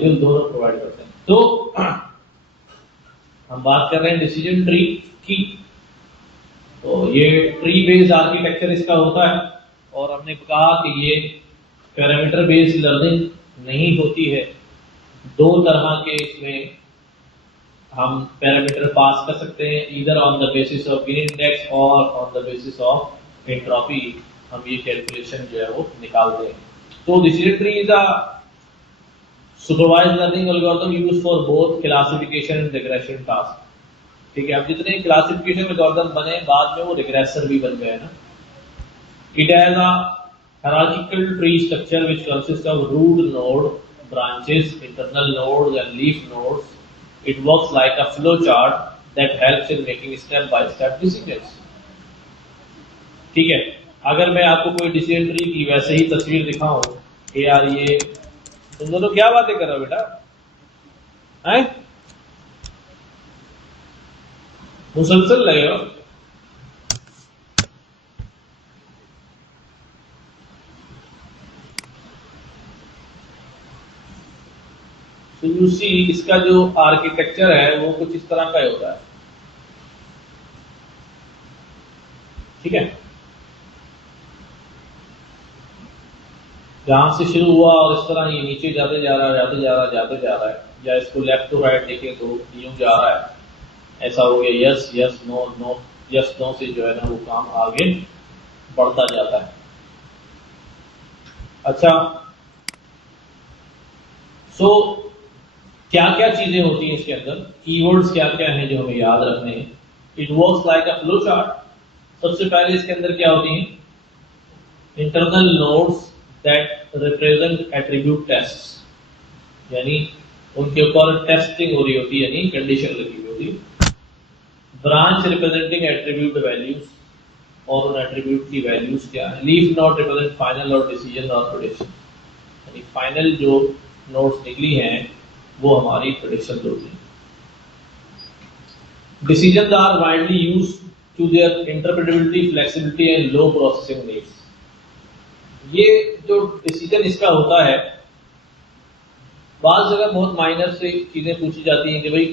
दोनों प्रोवाइड करते हैं। तो हम बात कर रहे हैं डिसीजन ट्री की। तो ये ट्री बेस्ड आर्किटेक्चर इसका होता है, और हमने कहा कि ये पैरामीटर बेस्ड लर्निंग नहीं होती है। दो तरह के इसमें हम पैरामीटर पास कर सकते हैं, either on the basis of गिन इंडेक्स और on the basis of entropy. हम ये कैलकुलेशन जो है वो निकालते हैं। तो decision tree is a supervised learning algorithm used for both classification and regression task. ठीक है, अब जितने क्लासिफिकेशन एल्गोरिथम बने बाद में वो रिग्रेसर भी बन गए ना। It has a hierarchical tree structure which consists of root node, branches, internal nodes and leaf nodes. It works like a flow chart that helps in making step by step decisions. ठीक है, अगर मैं आपको कोई decision tree की वैसे ही तस्वीर दिखाऊं कि यार ये तुम दोनों क्या बातें कर रहे हो बेटा, हैं? मुसलसल लगे हो। तो यू सी इसका जो आर्किटेक्चर है वो कुछ इस तरह का होता है। ठीक है, जहां से शुरू हुआ और इस तरह ये नीचे जाते जा रहा है, जाते जा रहा है, जाते जा रहा है, या इसको लेफ्ट टू राइट देखें तो यूं जा रहा है, ऐसा हो गया। Yes yes no no yes no से जो है ना वो काम आगे बढ़ता जाता है। अच्छा, सो क्या क्या चीजें होती हैं इसके अंदर, कीवर्ड्स क्या क्या हैं जो हमें याद रखने हैं। It works like a flow chart. सबसे पहले इसके अंदर क्या होती है, internal nodes that represent attribute test, यानी उनके ऊपर टेस्टिंग हो रही होती है, यानी कंडीशन लगी हुई होती है। ब्रांच रिप्रेजेंटिंग एट्रीब्यूट वैल्यूज, और उन एट्रीब्यूट की वैल्यूज क्या है। लीफ नोड रिप्रेजेंट फाइनल और डिसीजन और प्रेडिक्शन, यानी फाइनल जो नोड्स निकली हैं वो हमारी प्रेडिक्शन होती है। Decisions are widely used to their interpretability, flexibility and low processing needs. ये जो डिसीजन इसका होता है, बात जगह बहुत माइनर से चीजें पूछी जाती हैं कि भाई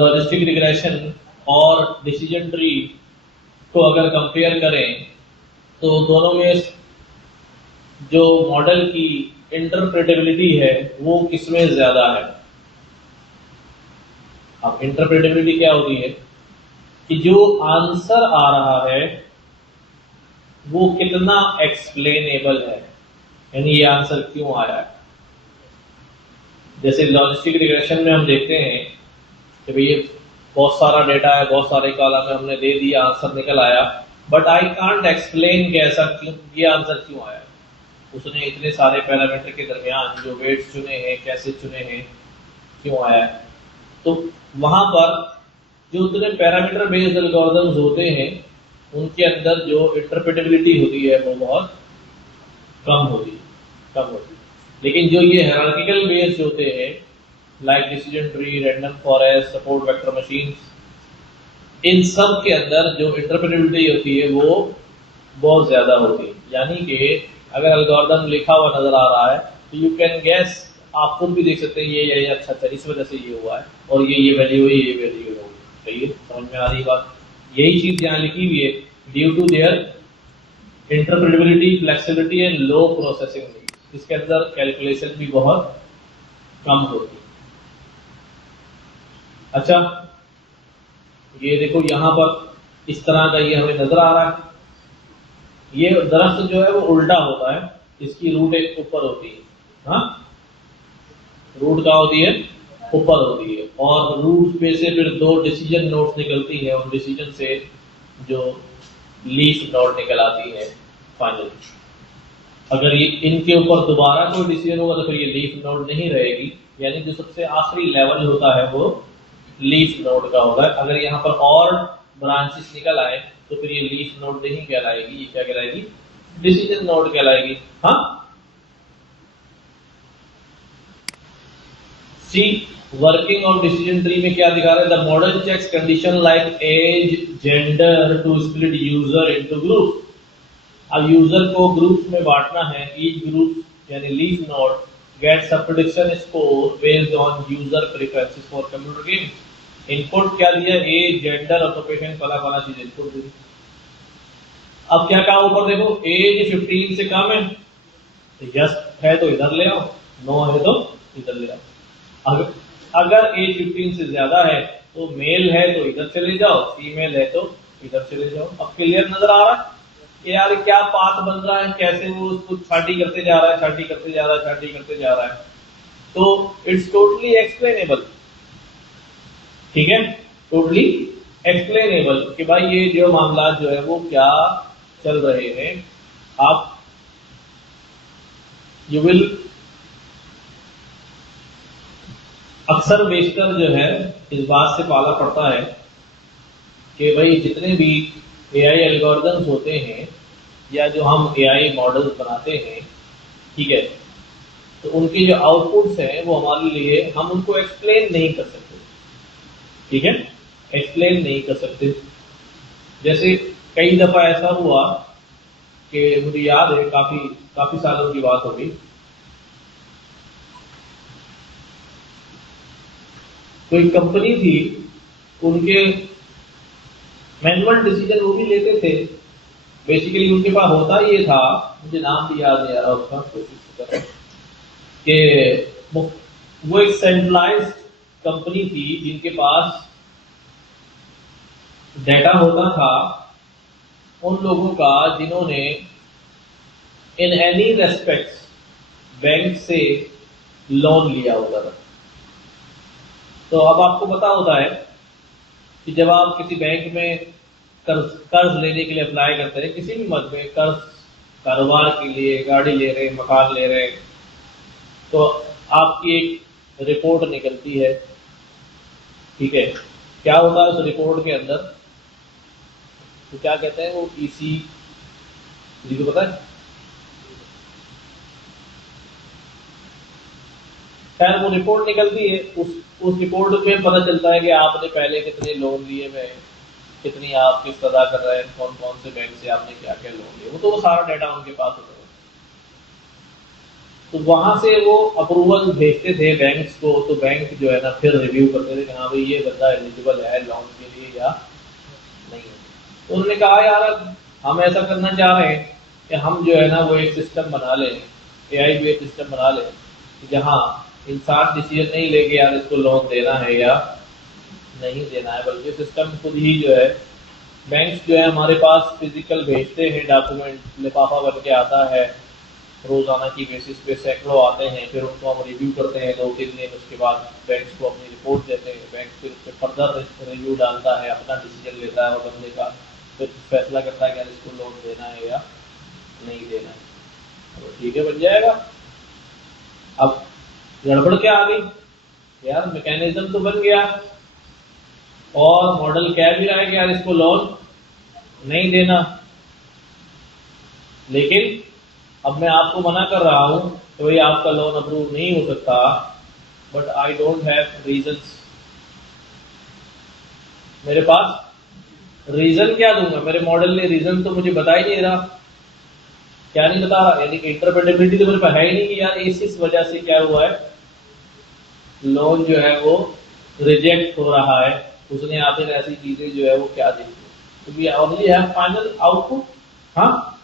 लॉजिस्टिक रिग्रेशन और डिसीजन ट्री को अगर कंपेयर करें तो दोनों में जो मॉडल की इंटरप्रेटेबिलिटी है वो किसमें ज्यादा है। अब इंटरप्रेटेबिलिटी क्या होती है कि जो आंसर आ रहा है वो कितना एक्सप्लेनेबल है, यानी ये आंसर क्यों आया है। जैसे लॉजिस्टिक रिग्रेशन में हम देखते हैं कि भाई ये बहुत सारा डेटा है, बहुत सारे कॉलम में हमने दे दिया, आंसर निकल आया, बट आई कांट एक्सप्लेन कि ऐसा क्यों, ये आंसर क्यों आया। उसने इतने सारे पैरामीटर के दरमियान जो वेट्स चुने हैं, कैसे चुने हैं, क्यों आया है। तो वहां पर जो उतने पैरामीटर बेस्ड एल्गोरिथम्स होते हैं उनके अंदर जो इंटरप्रेटेबिलिटी होती है वो बहुत कम होती है। लेकिन जो ये हायरार्किकल बेस्ड होते हैं like decision tree, random forest, support vector machines, इन सब के अंदर जो इंटरप्रेटेबिलिटी होती है वो बहुत ज्यादा होती है। यानी कि अगर एल्गोरिथम लिखा हुआ नजर आ रहा है तो यू कैन गैस, आप खुद भी देख सकते हैं ये अच्छा इस वजह से ये हुआ है, और ये वैल्यू है, ये वैल्यू है। सही, समझ में आ रही बात। यही चीज यहाँ लिखी हुई है, due to their interpretability, flexibility and low processing needs. इसके अंदर कैलकुलेशन भी बहुत कम होती है। अच्छा, ये देखो यहाँ पर इस तरह का ये हमें नजर आ रहा है। ये दरख्त जो है वो उल्टा होता है, इसकी रूट एक ऊपर होती है। हाँ, रूट क्या होती है, ऊपर होती है, और रूट पे से फिर दो डिसीजन नोड्स निकलती है, और डिसीजन से जो लीफ नोड निकल आती है फाइनल। अगर ये इनके ऊपर दोबारा कोई डिसीजन होगा तो फिर ये लीफ नोड नहीं रहेगी, यानी जो सबसे आखिरी लेवल होता है वो लीफ नोड का होगा। अगर यहाँ पर और ब्रांचेस निकल आए तो फिर ये लीफ नोड नहीं कहलाएगी, ये क्या कहलाएगी, डिसीजन नोड कहलाएगी। हाँ, see working of decision tree में क्या दिखा रहा है, the model checks condition like age, gender to split user into group. अब यूजर को ग्रुप्स में बांटना है, ईच ग्रुप यानी लीफ नोड गेट सब prediction score based on user preferences for computer games. Input क्या दिया, एज, जेंडर, ऑक्यूपेशन, फला चीज इनपुट दी। अब क्या कहा ऊपर देखो, एज 15 से कम है, यस है तो इधर ले आओ, नो है तो इधर ले आओ। अगर एज 15 से ज्यादा है तो मेल है तो इधर चले जाओ, फीमेल है तो इधर चले जाओ। अब क्लियर नजर आ रहा है कि यार क्या पाथ बन रहा है, कैसे वो उसको छाटी करते जा रहा है, छाटी करते जा रहा है, छाटी करते जा रहा है। तो इट्स टोटली एक्सप्लेनेबल, ठीक है, टोटली एक्सप्लेनेबल कि भाई ये जो मामला जो है वो क्या चल रहे हैं। आप यू विल अक्सर बेशतर जो है इस बात से पाला पड़ता है कि भाई जितने भी एआई एल्गोरिदम्स होते हैं या जो हम एआई मॉडल्स बनाते हैं, ठीक है, तो उनके जो आउटपुट्स हैं वो हमारे लिए, हम उनको एक्सप्लेन नहीं कर सकते, ठीक है, एक्सप्लेन नहीं कर सकते। जैसे कई दफा ऐसा हुआ कि मुझे याद है, काफी सालों की बात होगी, कोई कंपनी थी, उनके मैनुअल डिसीजन वो भी लेते थे। बेसिकली उनके पास होता ये था, मुझे नाम भी याद नहीं आ रहा उसका, कोशिश कर कि वो एक सेंट्रलाइज्ड कंपनी थी जिनके पास डेटा होता था उन लोगों का जिन्होंने इन एनी रेस्पेक्ट्स बैंक से लोन लिया होता था। तो अब आपको पता होता है कि जब आप किसी बैंक में कर्ज लेने के लिए अप्लाई करते हैं, किसी भी मद में कर्ज, कारोबार के लिए, गाड़ी ले रहे हैं, मकान ले रहे हैं, तो आपकी एक रिपोर्ट निकलती है, ठीक है। क्या होता है उस रिपोर्ट के अंदर, तो क्या कहते हैं वो, ईसी, जी को पता है, खैर वो रिपोर्ट निकलती है। उस रिपोर्ट में पता चलता है कि आपने पहले कितने लोन लिए हुए, कितनी आप किस्त अदा कर रहे हैं, कौन कौन से बैंक से आपने क्या क्या लोन लिए, वो सारा डाटा उनके पास होता है। तो वहां से वो अप्रूवल भेजते थे बैंक्स को, तो बैंक जो है ना फिर रिव्यू करते थे कि हाँ भाई ये बंदा एलिजिबल है लोन के लिए या नहीं। तो उन्होंने कहा यार हम ऐसा करना चाह रहे हैं कि हम जो है ना वो एक सिस्टम बना लें, एआई बेस्ड सिस्टम बना लें, जहाँ इंसान डिसीजन नहीं लेके यार इसको लोन देना है या नहीं देना है, बल्कि सिस्टम खुद ही जो है, बैंक्स जो है हमारे पास फिजिकल भेजते हैं डॉक्यूमेंट, लिफाफा बन के आता है, रोजाना की बेसिस पे सैकड़ों आते हैं, फिर उनको हम रिव्यू करते हैं 2-3 दिन, उसके बाद बैंक्स को अपनी रिपोर्ट देते हैं, बैंक फिर उस पर फर्दर रिव्यू डालता है, अपना डिसीजन लेता है और बंदे का फिर फैसला करता है कि यार इसको लोन देना है या नहीं देना है। तो ठीक है, बन जाएगा। अब गड़बड़ क्या आ गई यार, मैकेनिज्म तो बन गया और मॉडल कह भी रहा है कि यार इसको लोन नहीं देना, लेकिन अब मैं आपको मना कर रहा हूं कि भाई आपका लोन अप्रूव नहीं हो सकता, but I don't have reasons. मेरे पास रीजन क्या दूंगा, मेरे मॉडल ने रीजन तो मुझे बता ही नहीं रहा, क्या नहीं बता रहा, यानी कि इंटरप्रेटेबिलिटी तो मेरे पास है ही नहीं कि यार इस वजह से क्या हुआ है, लोन जो है वो रिजेक्ट हो रहा है, उसने आखिर ऐसी चीजें जो है वो क्या देखी, तो we only have final output. हाँ,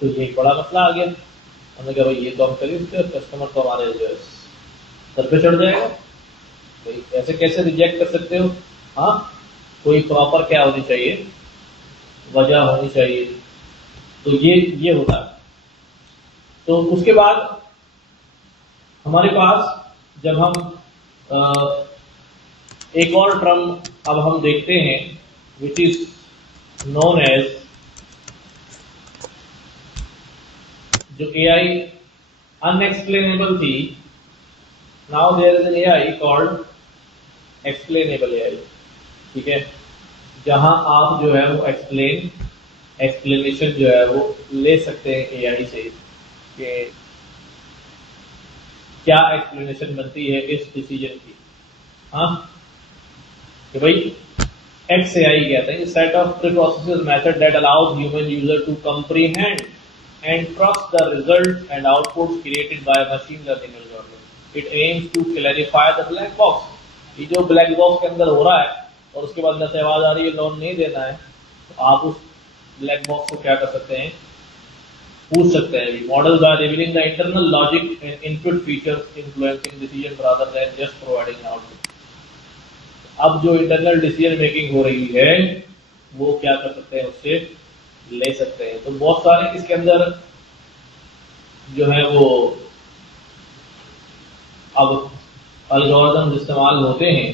तो ये एक बड़ा मसला आ गया। हमने कहा भाई ये तो हम करें, कस्टमर तो हमारे जो है सर पे चढ़ जाएगा, भाई ऐसे कैसे रिजेक्ट कर सकते हो। हाँ, कोई प्रॉपर क्या होनी चाहिए, वजह होनी चाहिए। तो ये होता है। तो उसके बाद हमारे पास जब हम एक और टर्म अब हम देखते हैं विच इज नोन एज, जो एआई अनएक्सप्लेनेबल थी, now there is an AI called explainable AI, ठीक है, जहां आप जो है वो एक्सप्लेनेशन जो है वो ले सकते हैं एआई से कि क्या एक्सप्लेनेशन बनती है इस डिसीजन की। हाँ, कि भाई XAI कहते हैं, set of preprocesses method that allows human user to comprehend and trust the result and outputs created by machine learning algorithm. It aims to clarify the black box. ये जो ब्लैक बॉक्स के अंदर हो रहा है और उसके बाद अंदर से आवाज आ रही है लोन नहीं देना है, तो आप उस ब्लैक बॉक्स को क्या कर सकते हैं, पूछ सकते हैं. Model by revealing the internal logic and input features influencing decision rather than just providing output. अब जो इंटरनल डिसीजन मेकिंग हो रही है वो क्या कर सकते हैं, उससे ले सकते हैं. तो बहुत सारे इसके अंदर जो है वो अब एल्गोरिथम इस्तेमाल होते हैं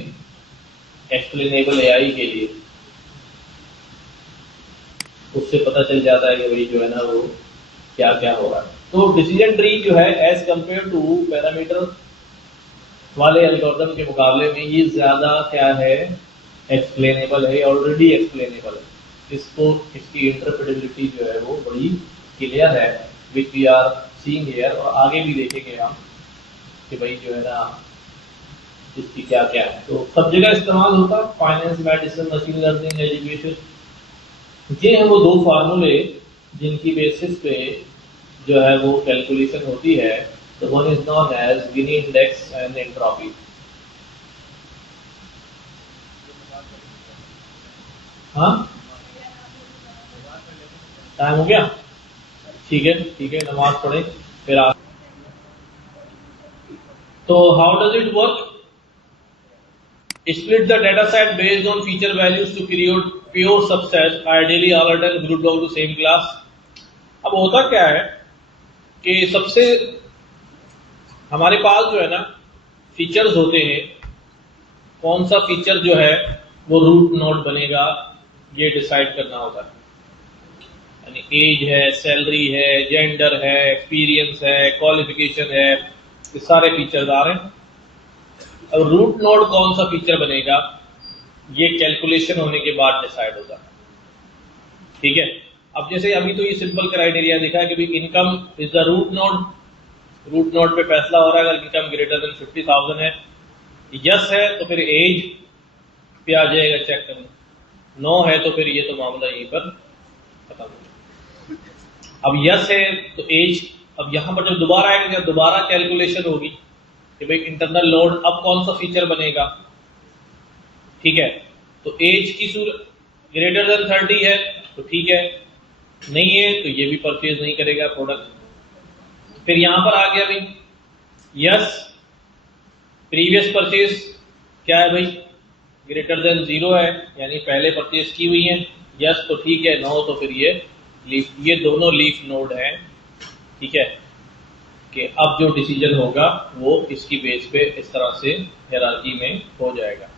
एक्सप्लेनेबल एआई के लिए. उससे पता चल जाता है कि भाई जो है ना वो क्या क्या हो रहा है. तो डिसीजन ट्री जो है एज कंपेयर टू पैरामीटर वाले एल्गोरिथम के मुकाबले में ये ज्यादा क्या है, एक्सप्लेनेबल है, ऑलरेडी एक्सप्लेनेबल है. इसको इसकी इंटरप्रेटेबिलिटी जो है वो बड़ी क्लियर है, which we are seeing here. और आगे भी देखेंगे हम कि भाई जो है ना इसकी क्या क्या है. तो सब जगह इस्तेमाल होता है, finance, medicine, machine learning, education. ये हैं वो दो फार्मूले जिनकी बेसिस पे जो है वो कैलकुलेशन होती है. तो one is known as Gini index and entropy. हाँ टाइम हो गया, ठीक है, नमाज पढ़े फिर आप. तो how does it work? Split the data set based on feature values to create pure subset, ideally all items grouped belong to same class. अब होता क्या है कि सबसे हमारे पास जो है ना फीचर्स होते हैं, कौन सा फीचर जो है वो रूट नोड बनेगा ये डिसाइड करना होता है. यानी एज है, सैलरी है, जेंडर है, एक्सपीरियंस है, क्वालिफिकेशन है, ये सारे फीचर्स आ रहे हैं. अब रूट नोड कौन सा फीचर बनेगा ये कैलकुलेशन होने के बाद डिसाइड होगा. ठीक है. अब जैसे अभी तो ये सिंपल क्राइटेरिया दिखा है कि भाई income is the root node. Root node पे फैसला हो रहा है अगर इनकम ग्रेटर देन 50,000 है. यस है तो फिर एज पे आ जाएगा चेक करना. नो है तो फिर ये तो मामला यहीं पर खत्म हो जाएगा. अब यस है तो एज, अब यहां पर जब दोबारा आएगा, जब दोबारा कैलकुलेशन होगी कि भाई इंटरनल लोड अब कौन सा फीचर बनेगा. ठीक है. तो एज की सूरत ग्रेटर देन 30 है तो ठीक है, नहीं है तो ये भी परचेज नहीं करेगा प्रोडक्ट. फिर यहां पर आ गया भाई यस, प्रीवियस परचेज क्या है भाई, ग्रेटर देन 0 है यानी पहले परचेज की हुई है. यस तो ठीक है, नो तो फिर ये लीफ. ये दोनों लीफ नोड है. ठीक है कि अब जो डिसीजन होगा वो इसकी बेस पे इस तरह से हायरार्की में हो जाएगा.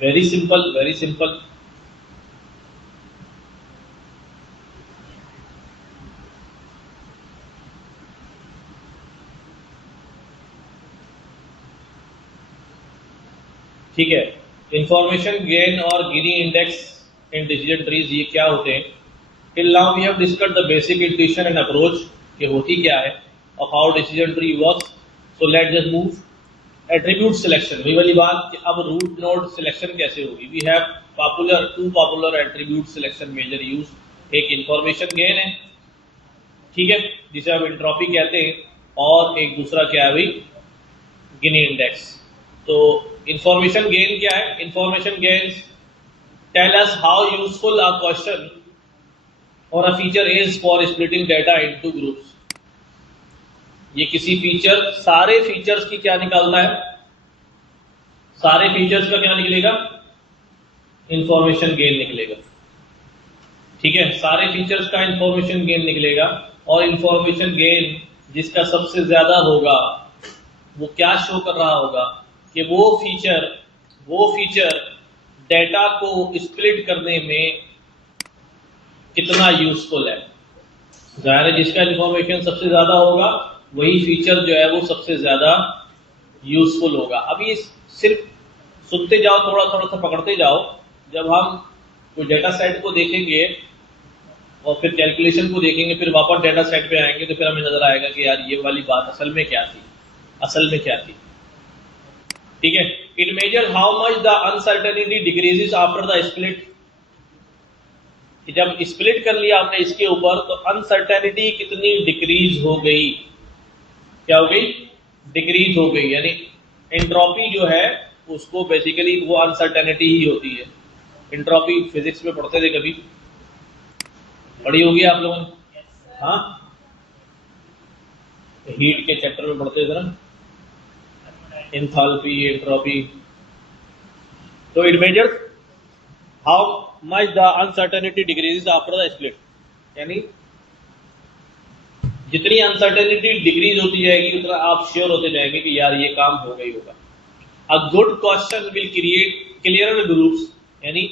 Very simple, very simple. ठीक है. इंफॉर्मेशन गेन और Gini index in decision trees ये क्या होते हैं? Till now we have discussed the basic intuition and approach कि होती क्या है of how decision tree works. So let's just move. Attribute selection, वही वाली बात कि अब root node selection कैसे होगी. We have two popular attribute selection measure used. एक information gain है, ठीक है, जिसे आप एंट्रोपी कहते हैं, और एक दूसरा क्या है भाई, गिनी इंडेक्स. तो information gain क्या है? Information gains tell us how useful a question or a feature is for splitting data into groups. ये किसी फीचर, सारे फीचर्स की क्या निकालता है, सारे फीचर्स का क्या निकलेगा, इंफॉर्मेशन गेन निकलेगा. ठीक है. सारे फीचर्स का इंफॉर्मेशन गेन निकलेगा और इंफॉर्मेशन गेन जिसका सबसे ज्यादा होगा वो क्या शो कर रहा होगा कि वो फीचर डेटा को स्प्लिट करने में कितना यूजफुल है. जाहिर है जिसका इंफॉर्मेशन सबसे ज्यादा होगा वही फीचर जो है वो सबसे ज्यादा यूजफुल होगा. अब ये सिर्फ सुनते जाओ, थोड़ा थोड़ा सा पकड़ते जाओ. जब हम कोई डेटा सेट को देखेंगे और फिर कैलकुलेशन को देखेंगे, फिर वापस डेटा सेट पे आएंगे तो फिर हमें नजर आएगा कि यार ये वाली बात असल में क्या थी. ठीक है. It major how much the uncertainty decreases after the split. कि जब स्प्लिट कर लिया हमने इसके ऊपर तो अनसर्टेनिटी कितनी डिक्रीज हो गई, क्या हो गई, डिक्रीज हो गई। यानी एंट्रोपी जो है उसको बेसिकली वो अनसर्टेनिटी ही होती है। एंट्रोपी फिजिक्स में पढ़ते थे, कभी पढ़ी होगी आप लोगों ने? हाँ, हीट के चैप्टर में पढ़ते थे ना, एंथैल्पी, एंट्रोपी। तो it measures how much the uncertainty decreases after the split. यानी जितनी अनसर्टेनिटी डिक्रीज होती जाएगी उतना आप श्योर होते जाएंगे कि यार ये काम हो गई होगा। A good question will create clearer groups, यानी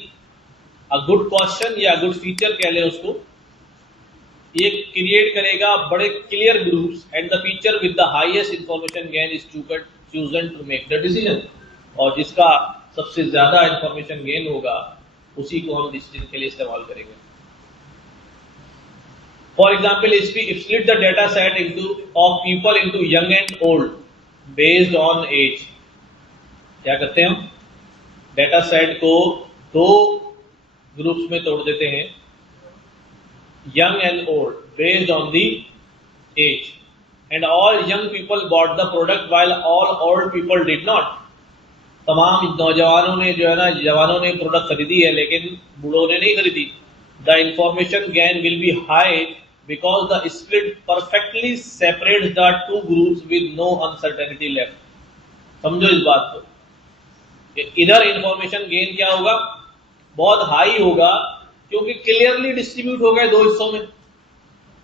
अ गुड क्वेश्चन या गुड फीचर कह लें उसको, ये क्रिएट करेगा बड़े clear groups and the feature with the highest information gain is chosen to make the decision. और जिसका सबसे ज्यादा इंफॉर्मेशन गेन होगा उसी को हम डिसीजन के लिए इस्तेमाल करेंगे। For example, split the data set of people into young and old based on age। क्या करते हैं हम, डेटा सेट को दो ग्रुप्स में तोड़ देते हैं, young and old based on the age, and all young people bought the product while all old people did not। तमाम नौजवानों ने जो है ना, जवानों ने प्रोडक्ट खरीदी है लेकिन बूढ़ों ने नहीं खरीदी। The information gain will be high because the split perfectly separates the two groups with no uncertainty left. समझो इस बात को, इधर इंफॉर्मेशन गेन क्या होगा, बहुत हाई होगा, क्योंकि क्लियरली डिस्ट्रीब्यूट हो गए दो हिस्सों में।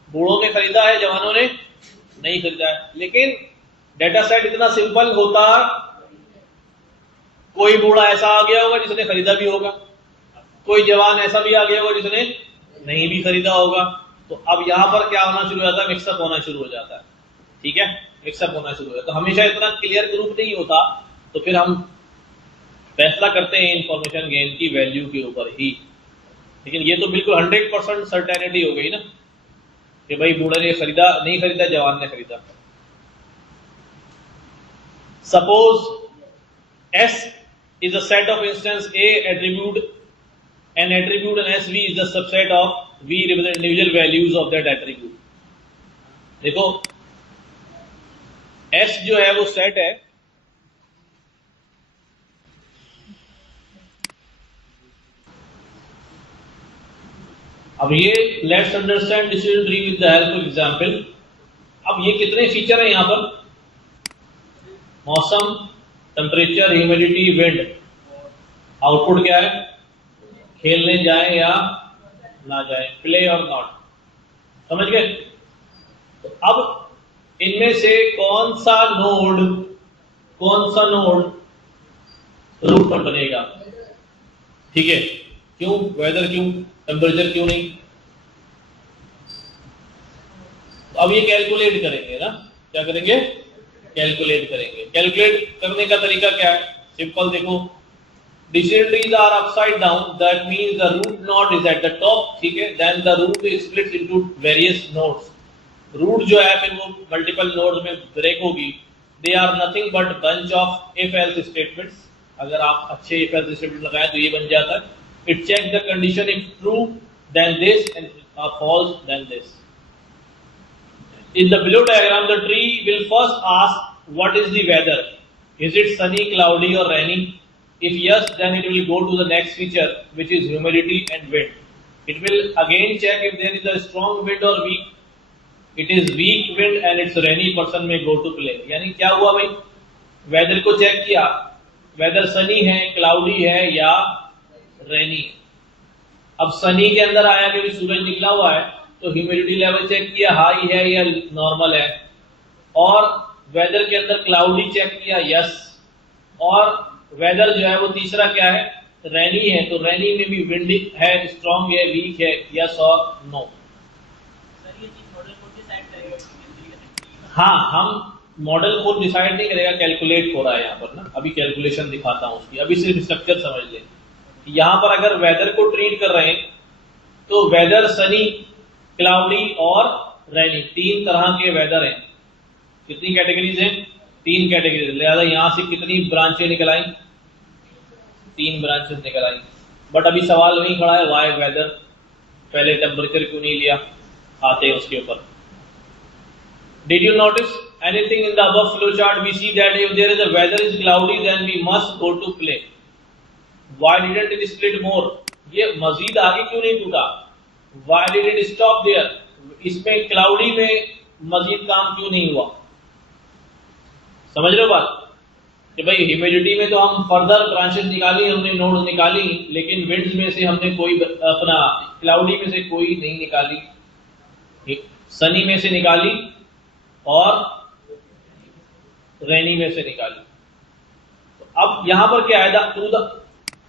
बूढ़ों ने खरीदा है, जवानों ने नहीं खरीदा है। लेकिन डेटा सेट इतना सिंपल होता, कोई बूढ़ा ऐसा आ गया होगा जिसने खरीदा भी होगा, कोई जवान ऐसा भी आ गया होगा जिसने नहीं भी खरीदा होगा। तो अब यहां पर क्या होना शुरू हो जाता है, मिक्सअप होना शुरू हो जाता है। ठीक है, मिक्सअप होना शुरू हो जाता है। तो हमेशा इतना क्लियर ग्रुप नहीं होता, तो फिर हम फैसला करते हैं इंफॉर्मेशन गेन की वैल्यू के ऊपर ही। लेकिन ये तो बिल्कुल 100% सर्टेनिटी हो गई ना कि भाई बूढ़े ने खरीदा, नहीं खरीदा, जवान ने खरीदा। Suppose S is a set of instance A attribute, an attribute, and SV is the subset of V represent individual values of that attribute। देखो S जो है वो सेट है, अब ये let's understand decision tree with the help of example. अब ये कितने फीचर हैं यहां पर, मौसम, टेम्परेचर, ह्यूमिडिटी, विंड। आउटपुट क्या है, खेलने जाएं या ना जाएं, प्ले और नॉट। समझ गए? तो अब इनमें से कौन सा नोड रूट पर बनेगा? ठीक है, क्यों, वेदर क्यों, टेम्परेचर क्यों नहीं? तो अब ये कैलकुलेट करेंगे ना, क्या करेंगे, कैलकुलेट करेंगे। कैलकुलेट करने का तरीका क्या है, सिंपल देखो, decision trees are upside down, that means the root node is at the top. ठीक है, then the root is split into various nodes. Root जो है फिर वो मल्टीपल नोड्स में ब्रेक होगी। They are nothing but bunch of if else statements. अगर आप अच्छे इफ एल्स स्टेटमेंट लगाएं तो ये बन जाता है। It check the condition, if true then this and false then this. In the below diagram, the tree will first ask what is the weather. Is it sunny, cloudy or rainy? If yes, then it will go to the next feature, which is humidity and wind. It will again check if there is a strong wind or weak. It is weak wind and it's rainy, person may go to play। यानी क्या हुआ भाई, weather को check किया, weather Sunny है, cloudy है या रेनी। अब सनी के अंदर आया क्योंकि सूरज निकला हुआ है, तो ह्यूमिडिटी लेवल चेक किया, हाई है या नॉर्मल है। और वेदर के अंदर क्लाउडी चेक किया, यस। और वेदर जो है वो तीसरा क्या है, रेनी है, तो रेनी में भी विंड है, स्ट्रॉन्ग है, वीक है, यस और नो। हाँ, हम मॉडल को डिसाइड नहीं करेगा, कैलकुलेट हो रहा है यहाँ पर ना। अभी कैलकुलेशन दिखाता हूँ उसकी, अभी सिर्फ स्ट्रक्चर समझ लें। यहाँ पर अगर वेदर को ट्रीट कर रहे हैं तो वेदर सनी, क्लाउडी और रेनी, तीन तरह के वेदर हैं। कितनी कैटेगरीज हैं, तीन कैटेगरीज। लिहाजा यहां से कितनी ब्रांचें निकल आई, तीन ब्रांचेस निकल आई। बट अभी सवाल वही खड़ा है, वाई वेदर। पहले टेम्परेचर क्यों नहीं लिया, आते हैं उसके ऊपर। Did you notice anything in the above flow chart? We see that if there is a weather is cloudy, then we must go to play. Why didn't it split more? ये मजीद आगे क्यों नहीं टूटा? Why did it stop there? इसमें cloudy में मजीद काम क्यों नहीं हुआ? समझ रहे हो बात कि भाई ह्यूमिडिटी में तो हम फर्दर ब्रांचेस निकाली, हमने नोड्स निकाली, लेकिन विंड्स में से हमने कोई अपना क्लाउडी में से कोई नहीं निकाली, सनी में से निकाली और रेनी में से निकाली। तो अब यहां पर क्या आएगा,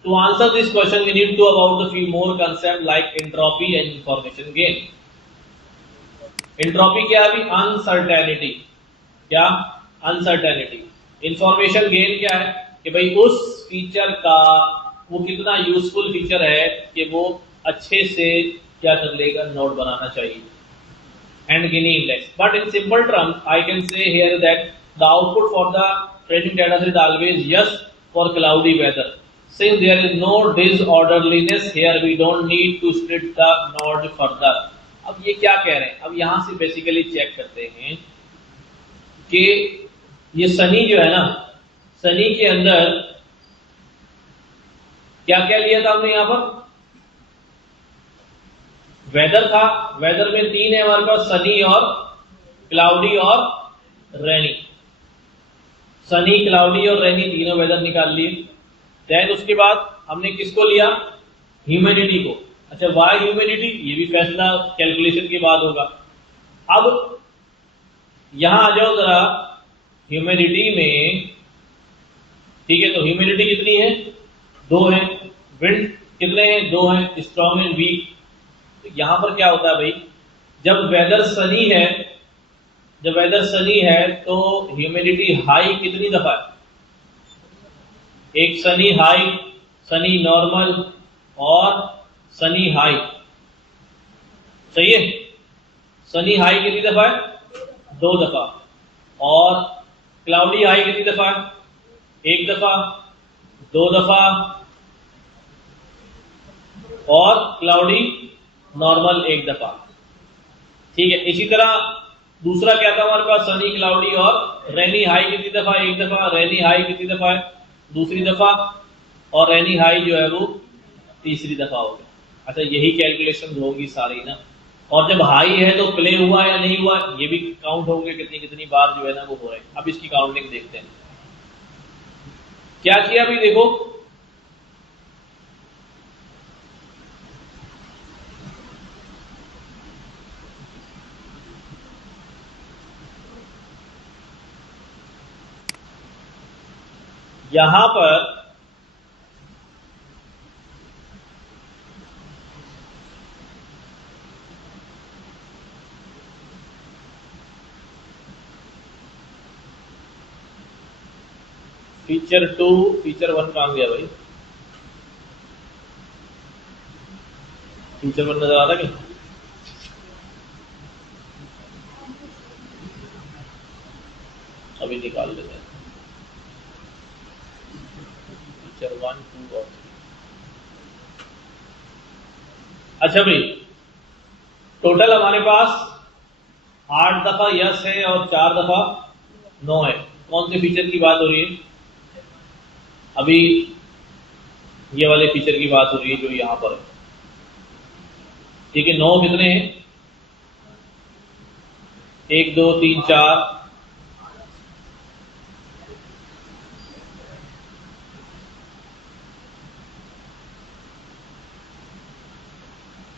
to answer this question we need to about the few more concept like entropy and information gain. Entropy क्या है अभी, अनसर्टेनिटी, क्या अनसर्टेनिटी। इंफॉर्मेशन गेन क्या है कि भाई उस फीचर का वो कितना यूजफुल फीचर है कि वो अच्छे से क्या कर लेगा, नोट बनाना चाहिए, and Gini index. But in simple terms, I can say here that the output for the training data set is always yes for cloudy weather. Since there is no disorderliness here, we don't need to split the node further. अब ये क्या कह रहे हैं, अब यहां से basically check करते हैं कि ये सनी जो है ना, सनी के अंदर क्या क्या लिया था हमने यहां पर, वेदर था, वेदर में तीन है हमारे पास, सनी और क्लाउडी और रेनी। सनी, क्लाउडी और रेनी तीनों वेदर निकाल लिए। देन उसके बाद हमने किसको लिया, ह्यूमिडिटी को। अच्छा, वाई ह्यूमिडिटी, ये भी फैसला कैलकुलेशन के बाद होगा। अब यहां आ जाओ जरा ह्यूमिडिटी में, ठीक है, तो ह्यूमिडिटी कितनी है, 2 है। विंड कितने हैं, 2 हैं, स्ट्रॉन्ग एंड वीक। तो यहां पर क्या होता है भाई, जब वेदर सनी है, जब वेदर सनी है तो ह्यूमिडिटी हाई कितनी दफा है, एक सनी हाई, सनी नॉर्मल और सनी हाई, सही है। सनी हाई कितनी दफा है, 2 दफा, और क्लाउडी हाई कितनी दफा है, 1 दफा, 2 दफा, और क्लाउडी नॉर्मल 1 दफा, ठीक है। इसी तरह दूसरा क्या था हमारे पास, सनी, क्लाउडी और रेनी हाई कितनी दफा, 1 दफा, रेनी हाई कितनी दफा है, दूसरी दफा, और रेनी हाई जो है वो तीसरी दफा हो गया। अच्छा, यही कैलकुलेशन होगी सारी ना। और जब हाई है तो प्ले हुआ या नहीं हुआ, ये भी काउंट होंगे, कितनी कितनी बार जो है ना वो हो रहे हैं। अब इसकी काउंटिंग देखते हैं क्या किया अभी, देखो यहां पर फीचर 2, फीचर 1 कहां गया भाई, फीचर 1 नजर आ रहा है क्या, अभी निकाल लेते हैं। फीचर 1, 2 और 3। अच्छा भाई, टोटल हमारे पास 8 दफा यस है और 4 दफा नो है। कौन से फीचर की बात हो रही है, अभी ये वाले फीचर की बात हो रही है जो यहां पर है, ठीक है। 9 कितने हैं, 1 2 3 4,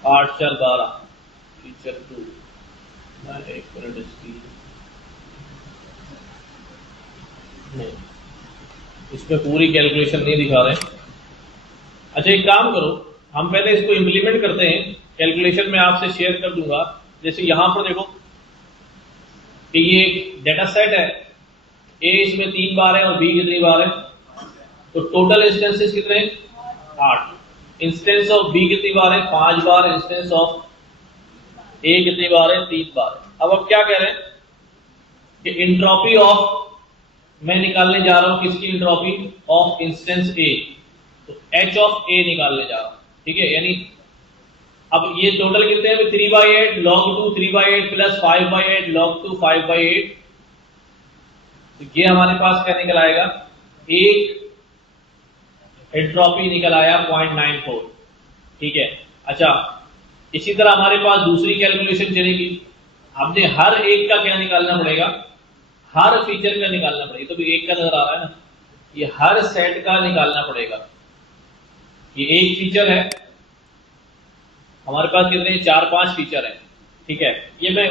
8 4 12, फीचर 2। एक मिनट, इसकी नहीं, इसमें पूरी कैलकुलेशन नहीं दिखा रहे। अच्छा, एक काम करो, हम पहले इसको इंप्लीमेंट करते हैं, कैलकुलेशन में आपसे शेयर कर दूंगा। जैसे यहां पर देखो कि ये एक डेटा सेट है, ए इसमें 3 बार है और बी कितनी बार है, तो टोटल इंस्टेंसेस कितने हैं, 8। इंस्टेंस ऑफ बी कितनी बार है, 5 बार। इंस्टेंस ऑफ ए कितनी बार है, 3 बार। अब क्या कह रहे हैं कि इंट्रोपी ऑफ, मैं निकालने जा रहा हूं किसकी इंट्रोपी, ऑफ इंस्टेंस ए, तो एच ऑफ ए निकालने जा रहा हूं, ठीक है। यानी अब ये टोटल कितने हैं? 3/8 log 2 3/8 प्लस 5/8 log 2 5/8। तो ये हमारे पास क्या निकल आएगा? एक एंट्रोपी निकल आया 0.94। ठीक है। अच्छा, इसी तरह हमारे पास दूसरी कैलकुलेशन चलेगी। हमने हर एक का क्या निकालना पड़ेगा? हर फीचर का निकालना पड़ेगा। तो भी एक का नजर आ रहा है ना, ये हर सेट का निकालना पड़ेगा। ये एक फीचर है, हमारे पास कितने 4-5 फीचर है। ठीक है, ये मैं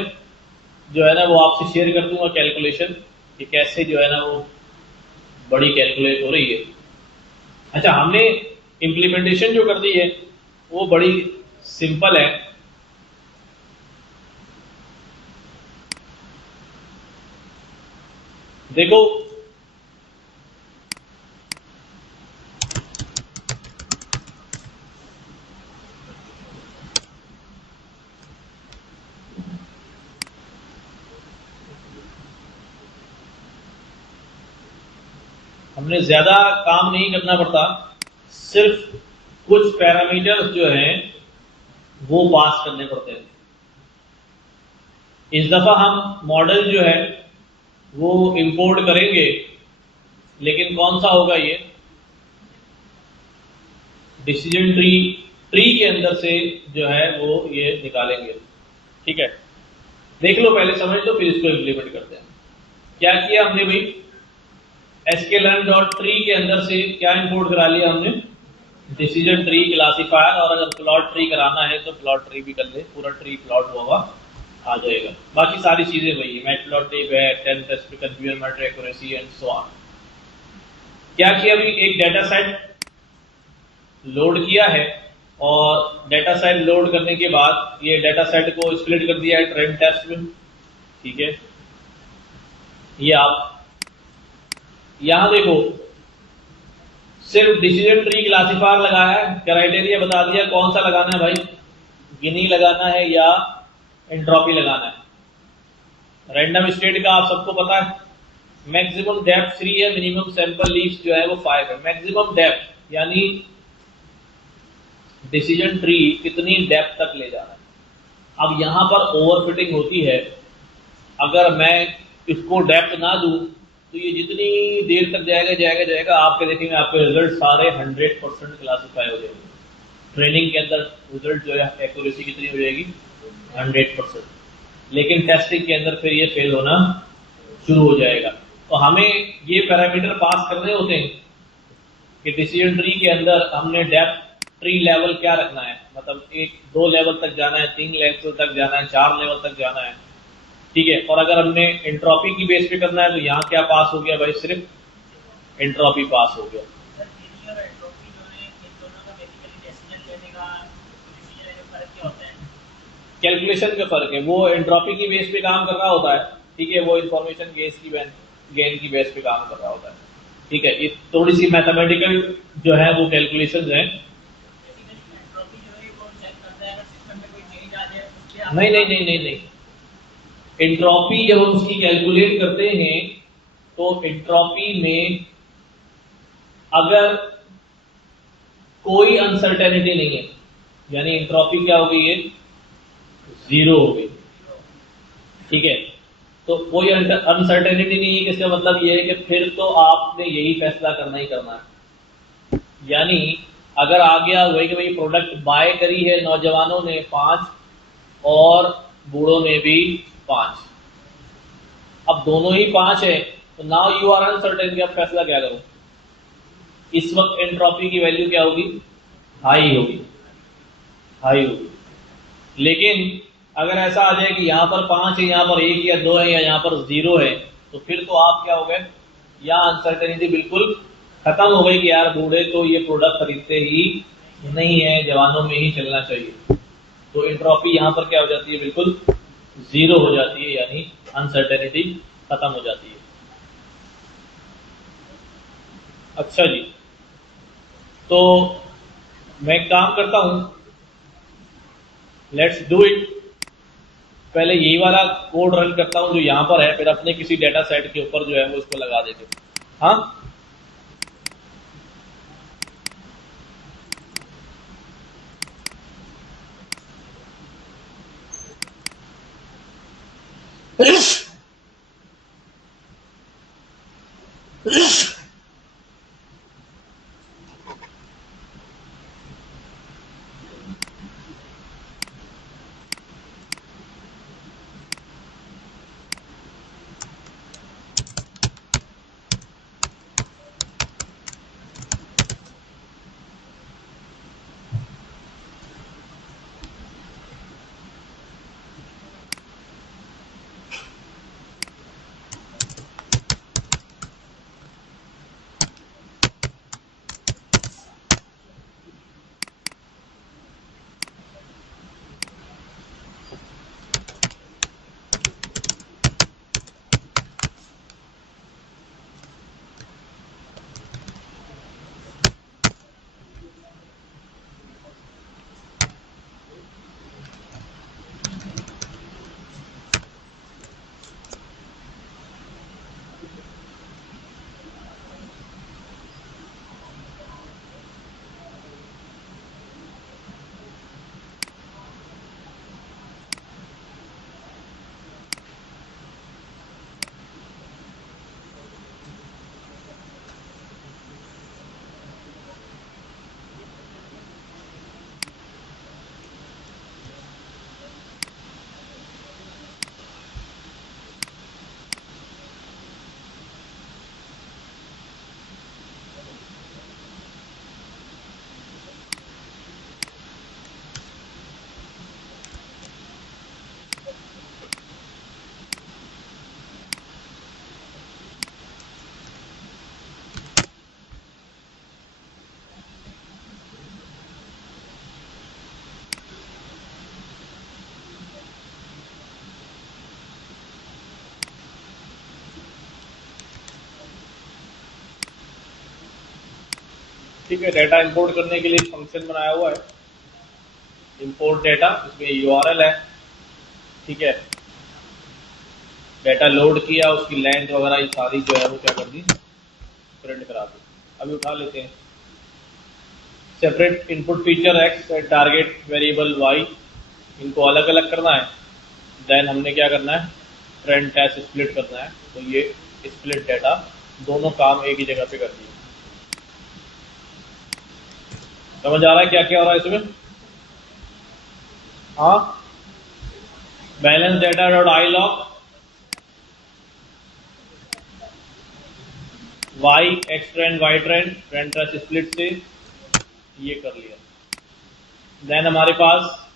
जो है ना वो आपसे शेयर कर दूंगा कैलकुलेशन, कि कैसे जो है ना वो बड़ी कैलकुलेट हो रही है। अच्छा, हमने इंप्लीमेंटेशन जो कर दी है वो बड़ी सिंपल है। देखो, हमने ज्यादा काम नहीं करना पड़ता, सिर्फ कुछ पैरामीटर्स जो हैं वो पास करने पड़ते हैं। इस दफा हम मॉडल जो है वो इंपोर्ट करेंगे, लेकिन कौन सा होगा? ये डिसीजन ट्री के अंदर से जो है वो ये निकालेंगे। ठीक है, देख लो, पहले समझ लो, फिर इसको इंप्लीमेंट करते हैं। क्या किया हमने भाई? sklearn.tree के अंदर से क्या इंपोर्ट करा लिया हमने? Decision tree classifier. और अगर प्लॉट ट्री कराना है तो प्लॉट ट्री भी कर ले, पूरा ट्री प्लॉट होगा आ जाएगा। बाकी सारी चीजें वही है, मैटप्लॉटलिब है, 10 test confusion matter accuracy and so on. क्या किया अभी? एक डाटा सेट लोड किया है, और डाटा सेट लोड करने के बाद ये डाटा सेट को स्प्लिट कर दिया है ट्रेंड टेस्ट में। ठीक है, ये आप यहां देखो, सिर्फ डिसीजन ट्री क्लासीफायर लगाया है, क्राइटेरिया बता दिया कौन सा लगाना है भाई, गिनी लगाना है या एंट्रोपी लगाना है। रैंडम स्टेट का आप सबको पता है, मैक्सिमम डेप्थ 3 है, मिनिमम सैंपल लीव्स जो है वो 5 है। मैक्सिमम डेप्थ यानी डिसीजन ट्री कितनी डेप्थ तक ले जाना है। अब यहां पर ओवरफिटिंग होती है, अगर मैं इसको डेप्थ ना दूं तो ये जितनी देर तक जाएगा आपके देखेंगे आपके रिजल्ट सारे 100% क्लासिफाई हो जाएंगे। ट्रेनिंग के अंदर रिजल्ट जो है एक्यूरेसी कितनी हो जाएगी? 100%। लेकिन टेस्टिंग के अंदर फिर ये फेल होना शुरू हो जाएगा। तो हमें ये पैरामीटर पास करने होते हैं कि डिसीजन ट्री के अंदर हमने डेप्थ ट्री लेवल क्या रखना है, मतलब 1-2 लेवल तक जाना है, 3 लेवल तक जाना है, 4 लेवल तक जाना है। ठीक है, और अगर हमने एंट्रोपी की बेस पे करना है तो यहाँ क्या पास हो गया भाई? सिर्फ एंट्रोपी पास हो गया। कैलकुलेशन का फर्क है, वो एंट्रोपी की बेस पे काम कर रहा होता है। ठीक है, वो इंफॉर्मेशन गेन की बेस पे काम कर रहा होता है। ठीक है, ये थोड़ी सी मैथमेटिकल जो है वो कैलकुलेशन है। नहीं, एंट्रोपी जब हम उसकी कैलकुलेट करते हैं तो एंट्रोपी में अगर कोई अनसर्टेनिटी नहीं है, यानी एंट्रोपी क्या हो गई है? 0 हो गई। ठीक है, तो कोई अनसर्टेनिटी नहीं है, इसका मतलब यह है कि फिर तो आपने यही फैसला करना ही करना है। यानी अगर आ गया हुआ कि भाई प्रोडक्ट बाय करी है नौजवानों ने 5 और बूढ़ों ने भी 5, अब दोनों ही 5 है, तो नाउ यू आर अनसर्टेन कि अब फैसला क्या करूं। इस वक्त एंट्रोपी की वैल्यू क्या होगी? हाई होगी। लेकिन अगर ऐसा आ जाए कि यहां पर 5 है, यहां पर 1 या 2 है, या यहां पर 0 है, तो फिर तो आप क्या हो गए? या अनसर्टेनिटी बिल्कुल खत्म हो गई कि यार बूढ़े तो ये प्रोडक्ट खरीदते ही नहीं है, जवानों में ही चलना चाहिए। तो एंट्रोपी यहां पर क्या हो जाती है? बिल्कुल 0 हो जाती है, यानी अनसर्टेनिटी खत्म हो जाती है। अच्छा जी, तो मैं काम करता हूं, लेट्स डू इट। पहले यही वाला कोड रन करता हूं जो यहां पर है, फिर अपने किसी डेटा सेट के ऊपर जो है वो इसको लगा देते हैं। हाँ, ठीक है, डाटा इंपोर्ट करने के लिए फंक्शन बनाया हुआ है, इंपोर्ट डाटा, इसमें यूआरएल है। ठीक है, डाटा लोड किया, उसकी लेंथ वगैरह ये सारी जो है वो क्या कर दी, प्रिंट करा दी। अभी उठा लेते हैं। सेपरेट इनपुट फीचर एक्स और टारगेट वेरिएबल वाई, इनको अलग अलग करना है। देन हमने क्या करना है, ट्रेंड टेस्ट स्प्लिट करना है। तो ये स्प्लिट डाटा, दोनों काम एक ही जगह पे कर दिए। समझ आ रहा है क्या क्या हो रहा है इसमें? हाँ, balance data dot I log Y X train Y train train test split से ये कर लिया। देन हमारे पास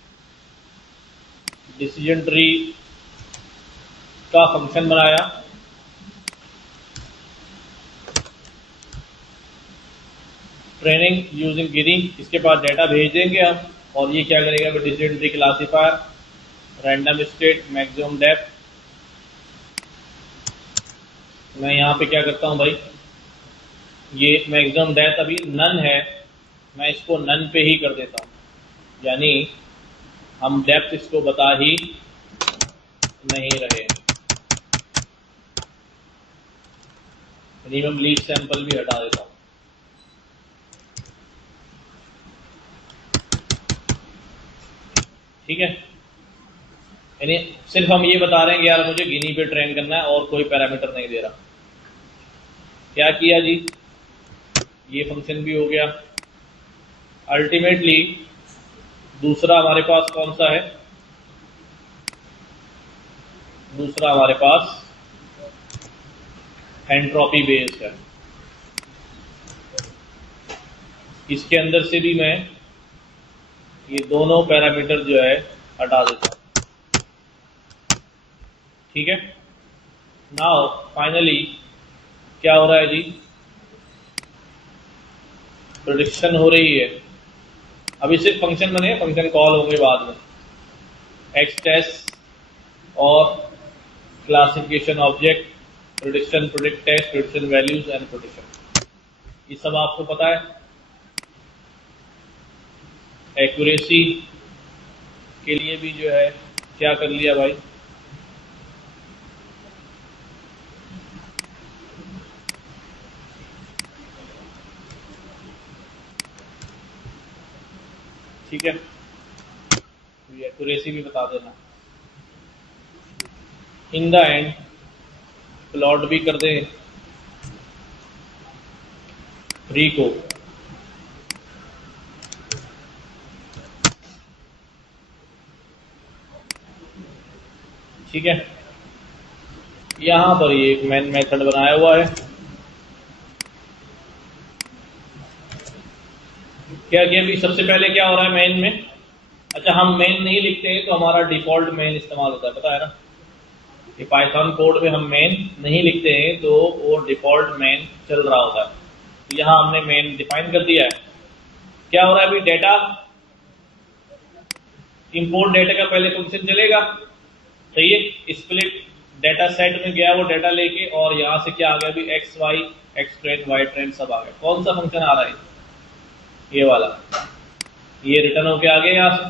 डिसीजन ट्री का फंक्शन बनाया, ट्रेनिंग यूजिंग गिनी, इसके पास डाटा भेज देंगे हम, और ये क्या करेगा, decision tree classifier, random state, maximum depth. मैं यहाँ पे क्या करता हूँ भाई, ये मैक्सिमम डेप्थ अभी नन है, मैं इसको नन पे ही कर देता हूँ, यानी हम डेप्थ इसको बता ही नहीं रहे। मिनिमम लीड सैंपल भी हटा देता हूँ। ठीक है, यानी सिर्फ हम ये बता रहे हैं कि यार मुझे गिनी पे ट्रेन करना है और कोई पैरामीटर नहीं दे रहा। क्या किया जी, ये फंक्शन भी हो गया। अल्टीमेटली दूसरा हमारे पास कौन सा है, दूसरा हमारे पास एंट्रोपी बेस्ड है। इसके अंदर से भी मैं ये दोनों पैरामीटर जो है हटा देता हूं। ठीक है, नाउ फाइनली क्या हो रहा है जी, प्रेडिक्शन हो रही है। अभी सिर्फ फंक्शन बने, फंक्शन कॉल होंगे बाद में। एक्स टेस्ट और classification object, prediction, predict test, prediction values and prediction, ये सब आपको पता है। एक्यूरेसी के लिए भी जो है क्या कर लिया भाई, ठीक है, एक्यूरेसी भी बता देना। इन द एंड प्लॉट भी कर दें फ्री को। ठीक है, यहां पर ये एक मेन मेथड बनाया हुआ है। क्या किया अभी, सबसे पहले क्या हो रहा है मेन में, अच्छा हम मेन नहीं लिखते हैं तो हमारा डिफॉल्ट मेन इस्तेमाल होता है, पता है ना। ये पाइथन कोड में हम मेन नहीं लिखते हैं तो वो डिफॉल्ट मेन चल रहा होता है। तो यहां हमने मेन डिफाइन कर दिया है। क्या हो रहा है अभी, डेटा इंपोर्ट डेटा का पहले फंक्शन चलेगा, सही है। स्प्लिट डेटा सेट में गया वो डेटा लेके, और यहां से क्या आ गया अभी, X Y, X train Y train सब आ गया। कौन सा फंक्शन आ रहा है, ये वाला, ये रिटर्न होके आ गया यहाँ से।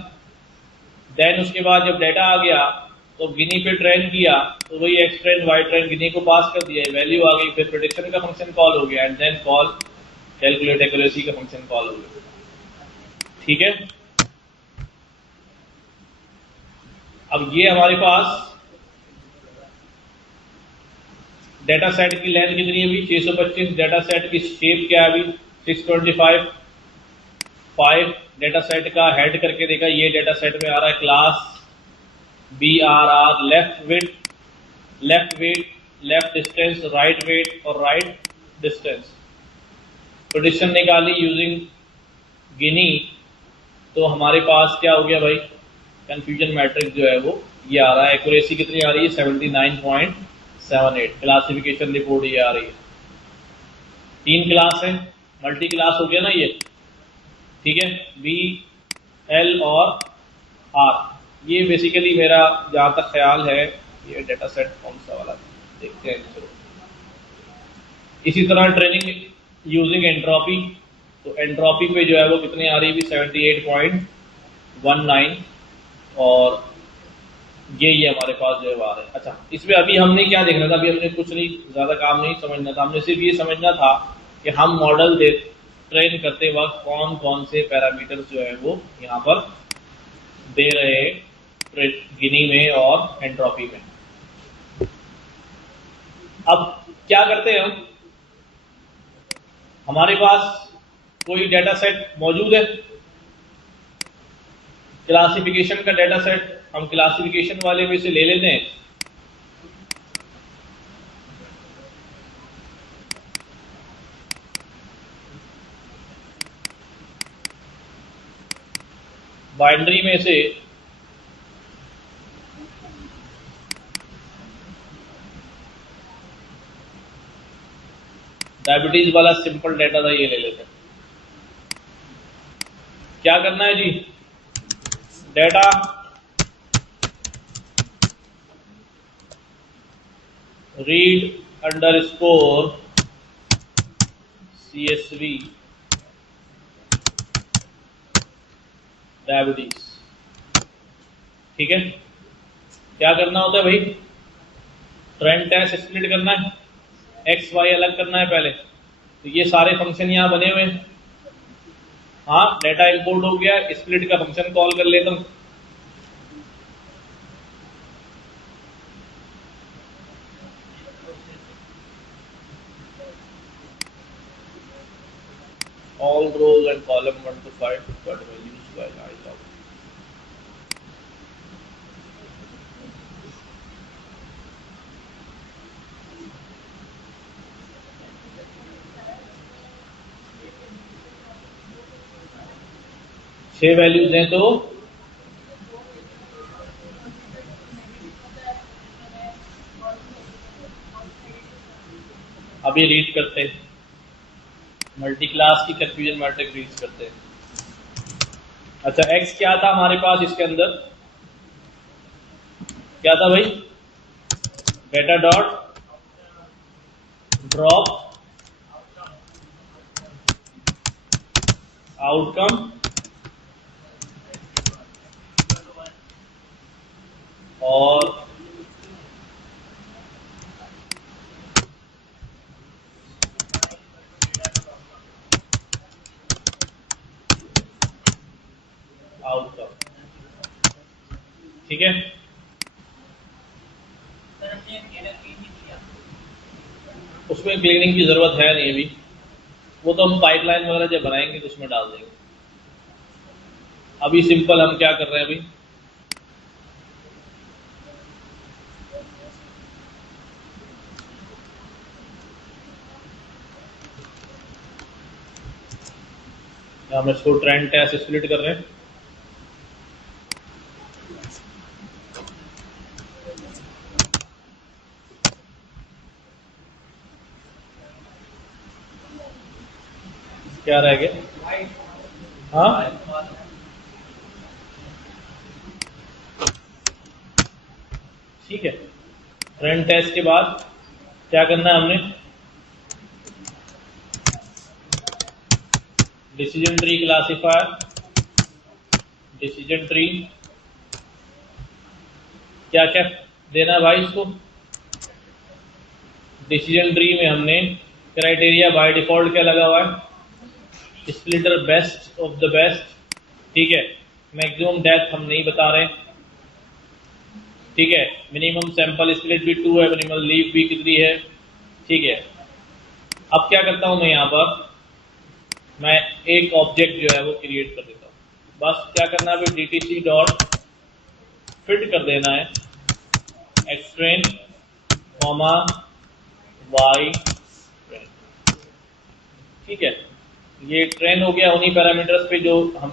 देन उसके बाद जब डेटा आ गया तो गिनी पे ट्रेन किया, तो वही एक्स ट्रेंड वाई ट्रेंड गिनी को पास कर दिया, वैल्यू आ गई, फिर प्रेडिक्शन का फंक्शन कॉल हो गया, and then call calculate accuracy का फंक्शन कॉल हो गया। ठीक है, अब ये हमारे पास डेटा सेट की लेंथ कितनी है अभी, 625। डेटा सेट की शेप क्या है अभी, 625। 5 डेटा सेट का हेड करके देखा, ये डेटा सेट में आ रहा है class BRR, left weight, left distance, right weight और राइट डिस्टेंस। प्रेडिक्शन निकाली यूजिंग गिनी, तो हमारे पास क्या हो गया भाई, कंफ्यूजन मैट्रिक्स जो है वो ये आ रहा है। एक्यूरेसी कितनी आ रही है, 79.78। क्लासिफिकेशन रिपोर्ट ये आ रही है। 3 क्लास है, मल्टी क्लास हो गया ना ये, ठीक है, B, L और R। ये बेसिकली मेरा जहां तक ख्याल है, ये डेटा सेट कौन सा वाला देखते हैं। चलो, इसी तरह ट्रेनिंग यूजिंग एंट्रोपी, तो एंट्रोपी पे जो है वो कितनी आ रही है 78.19 और ये हमारे पास जो है आ रहा है। अच्छा, इसमें अभी हमने क्या देखना था, अभी हमने कुछ नहीं ज़्यादा काम नहीं समझना था, हमने सिर्फ ये समझना था कि हम मॉडल ट्रेन करते वक्त कौन कौन से पैरामीटर्स जो है वो यहाँ पर दे रहे हैं गिनी में और एंट्रोपी में। अब क्या करते हैं हम, हमारे पास कोई डेटा सेट मौजूद है, क्लासिफिकेशन का डेटा सेट, हम क्लासिफिकेशन वाले में से ले लेते हैं। बाइनरी में से डायबिटीज वाला सिंपल डेटा था, ये ले लेते हैं। क्या करना है जी, data read underscore CSV diabetes. ठीक है, क्या करना होता है भाई, ट्रेंड टेस्ट स्प्लिट करना है, एक्स वाई अलग करना है पहले। तो ये सारे फंक्शन यहां बने हुए हैं। हाँ, डेटा इंपोर्ट हो गया, स्प्लिट का फंक्शन कॉल कर लेता हूं। All rows and column 1 to 5 got values while I log. छह वैल्यूज हैं तो अभी रीड करते हैं, मल्टी क्लास की कंफ्यूजन मैट्रिक्स रीड करते हैं। अच्छा, एक्स क्या था हमारे पास, इसके अंदर क्या था भाई, डेटा डॉट ड्रॉप आउटकम और आउटकम। ठीक है, उसमें क्लीनिंग की जरूरत है नहीं अभी, वो तो हम पाइपलाइन वगैरह जब बनाएंगे तो उसमें डाल देंगे। अभी सिंपल हम क्या कर रहे हैं, अभी हम इसको ट्रेंड टेस्ट स्प्लिट कर रहे हैं। क्या रह गया, हाँ ठीक है। ट्रेंड टेस्ट के बाद क्या करना है हमने, decision tree classifier, decision tree क्या क्या देना है भाई इसको। डिसीजन ट्री में हमने क्राइटेरिया बाय डिफॉल्ट क्या लगा हुआ है, splitter best of the best. ठीक है, मैक्सिमम डेप्थ हम नहीं बता रहे। ठीक है, मिनिमम सैंपल स्प्लिट भी 2 है, मिनिमम लीफ भी कितनी है। ठीक है, अब क्या करता हूं मैं, यहां पर मैं एक ऑब्जेक्ट जो है वो क्रिएट कर देता हूं। बस क्या करना है, DTC डॉट फिट कर देना है एक्सट्रेन कॉमा वाई ट्रेन। ठीक है, ये ट्रेन हो गया उन्हीं पैरामीटर्स पे जो हम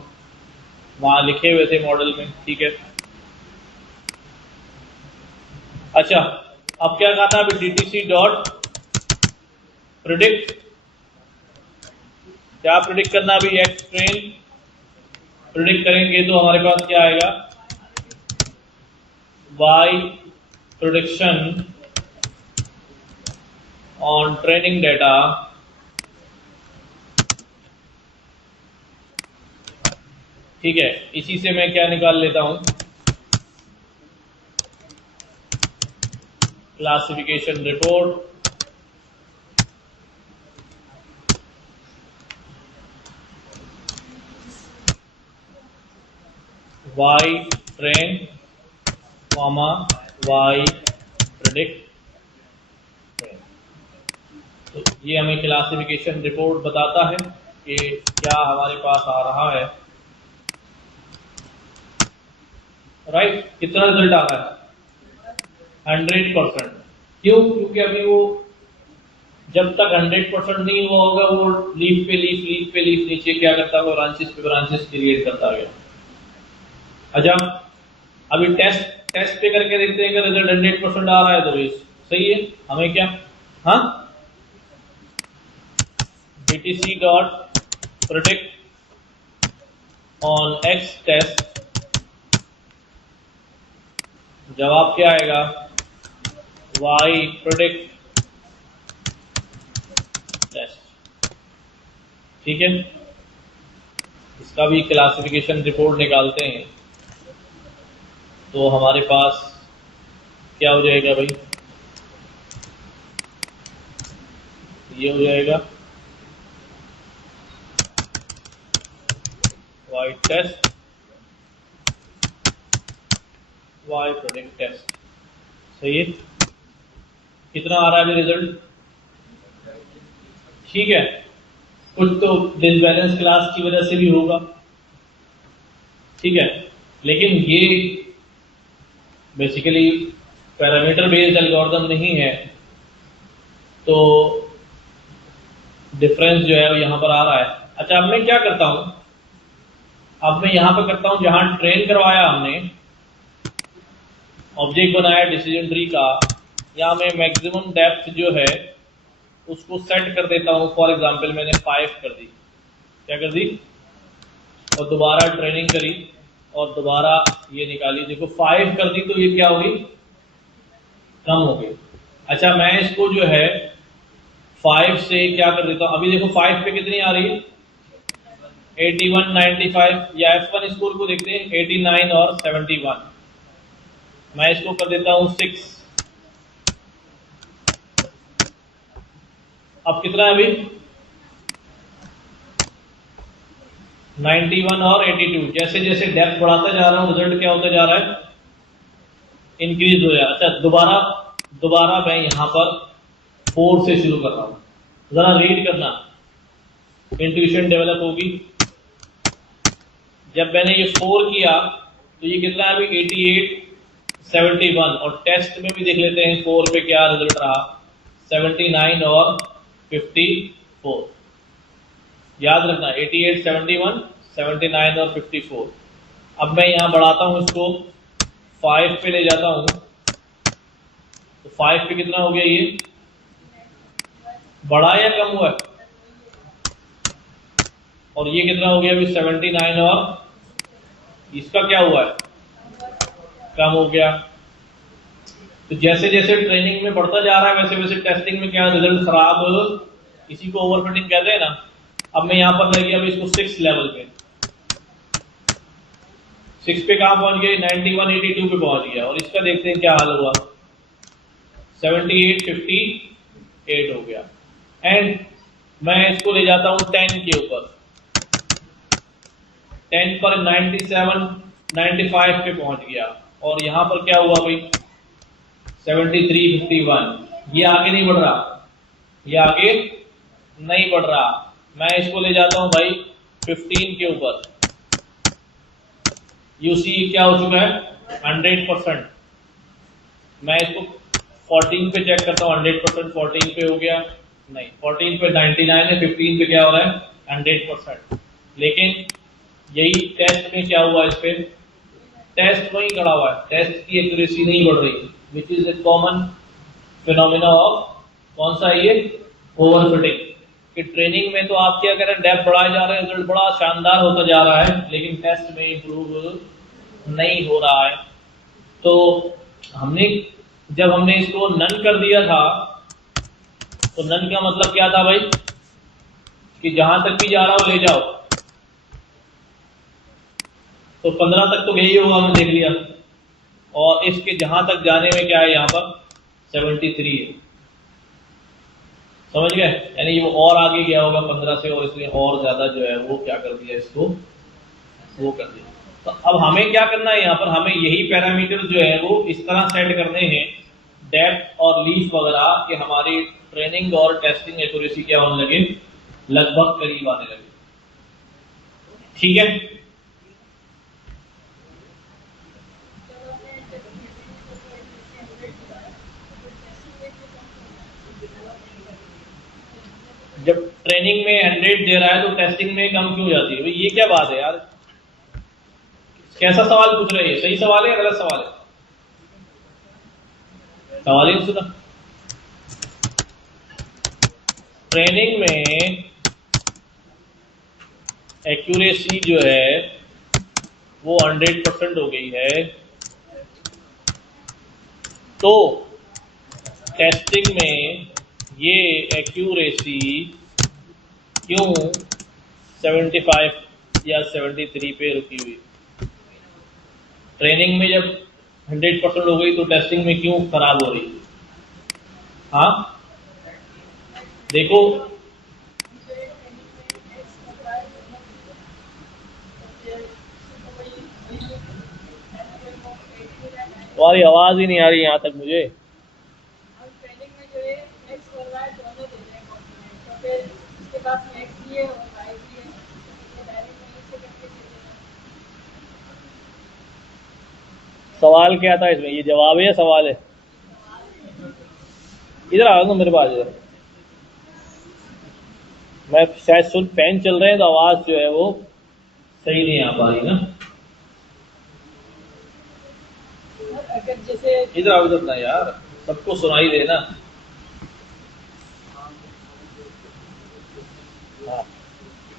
वहां लिखे हुए थे मॉडल में। ठीक है, अच्छा अब क्या करना है, DTC डॉट प्रिडिक्ट, क्या प्रिडिक्ट करना अभी, एक्स ट्रेन प्रिडिक्ट करेंगे तो हमारे पास क्या आएगा, Y prediction on training data ठीक है, इसी से मैं क्या निकाल लेता हूं, classification report y train comma y predict. तो ये हमें क्लासिफिकेशन रिपोर्ट बताता है कि क्या हमारे पास आ रहा है, राइट। कितना रिजल्ट आ रहा है 100%। क्यों? क्योंकि अभी वो जब तक 100% नहीं हुआ होगा वो लीफ पे लीफ नीचे क्या करता होगा, ब्रांचेस पे ब्रांचेस क्रिएट करता गया। अच्छा, अभी टेस्ट पे करके देखते हैं कि रिजल्ट 100% आ रहा है तो सही है। हमें क्या, हाँ, btc dot predict on x test, जवाब क्या आएगा, y प्रेडिक्ट टेस्ट। ठीक है, इसका भी क्लासिफिकेशन रिपोर्ट निकालते हैं तो हमारे पास क्या हो जाएगा भाई, ये हो जाएगा y test y predict test. सही है, कितना आ रहा है रिजल्ट, ठीक है। कुछ तो डिसबैलेंस क्लास की वजह से भी होगा, ठीक है, लेकिन ये बेसिकली पैरामीटर बेस्ड एल्गोरिथम नहीं है, तो डिफरेंस जो है वो यहां पर आ रहा है। अच्छा, अब मैं क्या करता हूं, अब मैं यहां पर करता हूं जहां ट्रेन करवाया हमने, ऑब्जेक्ट बनाया डिसीजन ट्री का, यहां मैं मैक्सिमम डेप्थ जो है उसको सेट कर देता हूं। फॉर एग्जांपल मैंने 5 कर दी, क्या कर दी, और दोबारा ट्रेनिंग करी और दोबारा ये निकाली, देखो 5 कर दी तो ये क्या होगी, कम हो गई। अच्छा, मैं इसको जो है 5 से क्या कर देता हूं, अभी देखो 5 पे कितनी आ रही है 81, 95, या F1 स्कोर को देखते हैं 89 और 71। मैं इसको कर देता हूं 6। अब कितना है अभी 91 और 82। जैसे जैसे डेप्थ बढ़ाता जा रहा हूं रिजल्ट क्या होता जा रहा है, इंक्रीज हो रहा है। अच्छा, दोबारा मैं यहां पर 4 से शुरू कर रहा हूं, जरा रीड करना, इंट्यूशन डेवलप होगी। जब मैंने ये 4 किया तो ये कितना है अभी 88, 71, और टेस्ट में भी देख लेते हैं 4 पे क्या रिजल्ट रहा, 79 और 54। याद रखना 88, 71, 79 और 54। अब मैं यहां बढ़ाता हूं इसको 5 पे ले जाता हूं, तो 5 पे कितना हो गया, ये बढ़ा या कम हुआ है, और ये कितना हो गया अभी 79, और इसका क्या हुआ है, कम हो गया। तो जैसे जैसे ट्रेनिंग में बढ़ता जा रहा है वैसे वैसे टेस्टिंग में क्या रिजल्ट खराब, इसी को ओवरफिटिंग कहते हैं ना। अब मैं यहां पर ले गया इसको 6 लेवल पे, 6 पे कहां पहुंच गए 91, 82 पे पहुंच गया, और इसका देखते हैं क्या हाल हुआ, 78, 58 हो गया। एंड मैं इसको ले जाता हूं 10 के ऊपर, 10 पर 97, 95 पे पहुंच गया, और यहां पर क्या हुआ भाई 73, 51। ये आगे नहीं बढ़ रहा, ये आगे नहीं बढ़ रहा। मैं इसको ले जाता हूं भाई 15 के ऊपर, यूसी क्या हो चुका है 100%। मैं इसको 14 पे चेक करता हूं, 100%। 14 पे हो गया, नहीं 14 पे 99 है, 15 पे क्या हो रहा है 100%। लेकिन यही टेस्ट में क्या हुआ, इस पे टेस्ट वही खड़ा हुआ है, टेस्ट की एक्यूरेसी नहीं बढ़ रही, which is a common phenomena of कौन सा ये ओवरफिटिंग। कि ट्रेनिंग में तो आप क्या करें, डेप्थ बढ़ाए जा रहे हैं, रिजल्ट बड़ा शानदार होता जा रहा है, लेकिन टेस्ट में इंप्रूव नहीं हो रहा है। तो जब हमने इसको नन कर दिया था, तो नन का मतलब क्या था भाई, कि जहां तक भी जा रहा हो ले जाओ, तो 15 तक तो यही होगा, हमने देख लिया। और इसके जहां तक जाने में क्या है, यहाँ पर 73 है, समझ गए? यानी वो और आगे गया होगा 15 से, और इसलिए और ज्यादा जो है वो क्या कर दिया, इसको वो कर दिया। तो अब हमें क्या करना है, यहाँ पर हमें यही पैरामीटर जो है वो इस तरह सेट करने हैं, डेप्थ और लीफ वगैरह, कि हमारी ट्रेनिंग और टेस्टिंग एक्यूरेसी क्या होने लगे, लगभग करीब आने लगे। ठीक है? जब ट्रेनिंग में 100 दे रहा है तो टेस्टिंग में कम क्यों जाती है भाई? ये क्या बात है यार, कैसा सवाल पूछ रहे हैं? सही सवाल है या गलत सवाल है? सवाल ही नहीं सुना। ट्रेनिंग में एक्यूरेसी जो है वो 100% हो गई है, तो टेस्टिंग में ये एक्यूरेसी क्यों 75 या 73 पे रुकी हुई? ट्रेनिंग में जब 100% हो गई तो टेस्टिंग में क्यों खराब हो रही? हाँ देखो, तुम्हारी आवाज ही नहीं आ रही यहां तक मुझे। सवाल क्या था इसमें? ये जवाब है या सवाल है? इधर आ दो मेरे पास इधर। मैं शायद सुन, फैन चल रहे हैं तो आवाज जो है वो सही नहीं आ पा रही ना। अगर जैसे इधर आओ, इधर ना यार, सबको सुनाई देना। हाँ,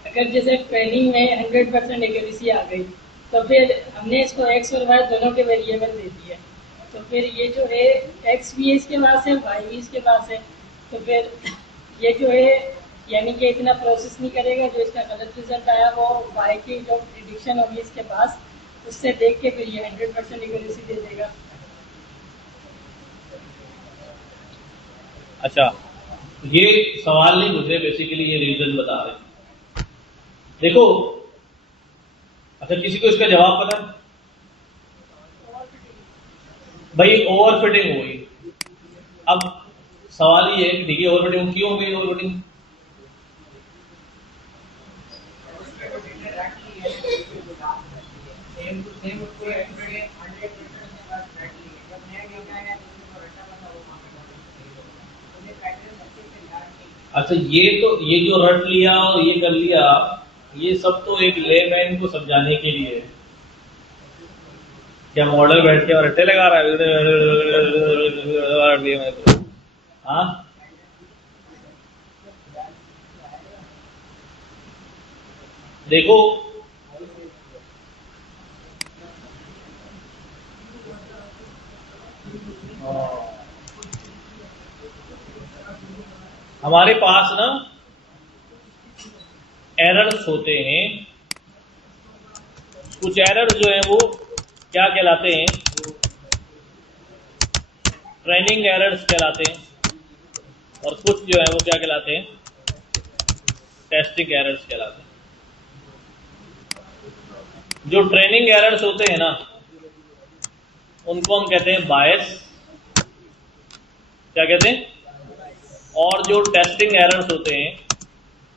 अगर जैसे ट्रेनिंग में 100% एक्यूरेसी आ गई, तो फिर हमने इसको एक्स और वाई दोनों के वेरिएबल दे दिए, तो फिर ये जो है एक्स भी इसके पास है, वाई भी इसके पास है, तो फिर ये जो है यानी कि इतना प्रोसेस नहीं करेगा, जो इसका गलत रिजल्ट आया वो वाई की जो प्रिडिक्शन होगी इसके पास, उससे देख के फिर ये 100% एक्यूरेसी दे देगा। अच्छा, ये सवाल नहीं पूछ रहे, बेसिकली ये रीजन बता रहे। देखो, अच्छा किसी को इसका जवाब पता है? भाई ओवर फिटिंग हो गई। अब सवाल ये है कि ठीक है, ओवर फिटिंग क्यों हो गई? ओवर फिटिंग अच्छा, ये जो रट लिया और ये कर लिया, ये सब तो एक लेमैन को समझाने के लिए है। क्या मॉडल बैठ के और रट्टे लगा रहा है? हाँ, देखो हमारे पास ना एरर्स होते हैं, कुछ एरर्स जो हैं वो क्या कहलाते हैं? ट्रेनिंग एरर्स कहलाते हैं, और कुछ जो है वो क्या कहलाते हैं? टेस्टिंग एरर्स कहलाते हैं। जो ट्रेनिंग एरर्स होते हैं ना, उनको हम कहते हैं बायस, क्या कहते हैं? और जो टेस्टिंग एरर्स होते हैं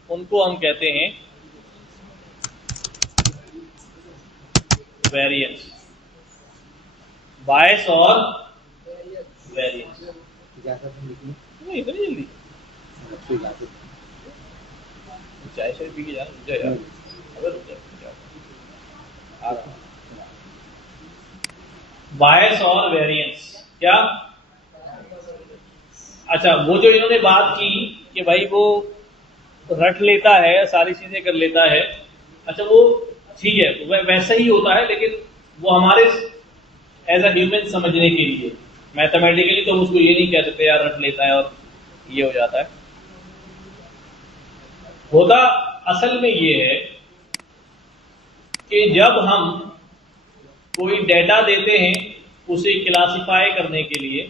उनको हम कहते हैं वेरिएंस। बायस और वेरिएंस। नहीं इतनी जल्दी चाय शायद पी के जाना यार। अगर रुक जा, आ रहा। बायस और वेरिएंस क्या? अच्छा, वो जो इन्होंने बात की कि भाई वो रट लेता है, सारी चीजें कर लेता है, अच्छा वो ठीक है, वैसा ही होता है, लेकिन वो हमारे एज अ ह्यूमन समझने के लिए, मैथमेटिकली तो उसको ये नहीं कह सकते यार रट लेता है और ये हो जाता है। होता असल में ये है कि जब हम कोई डेटा देते हैं उसे क्लासिफाई करने के लिए,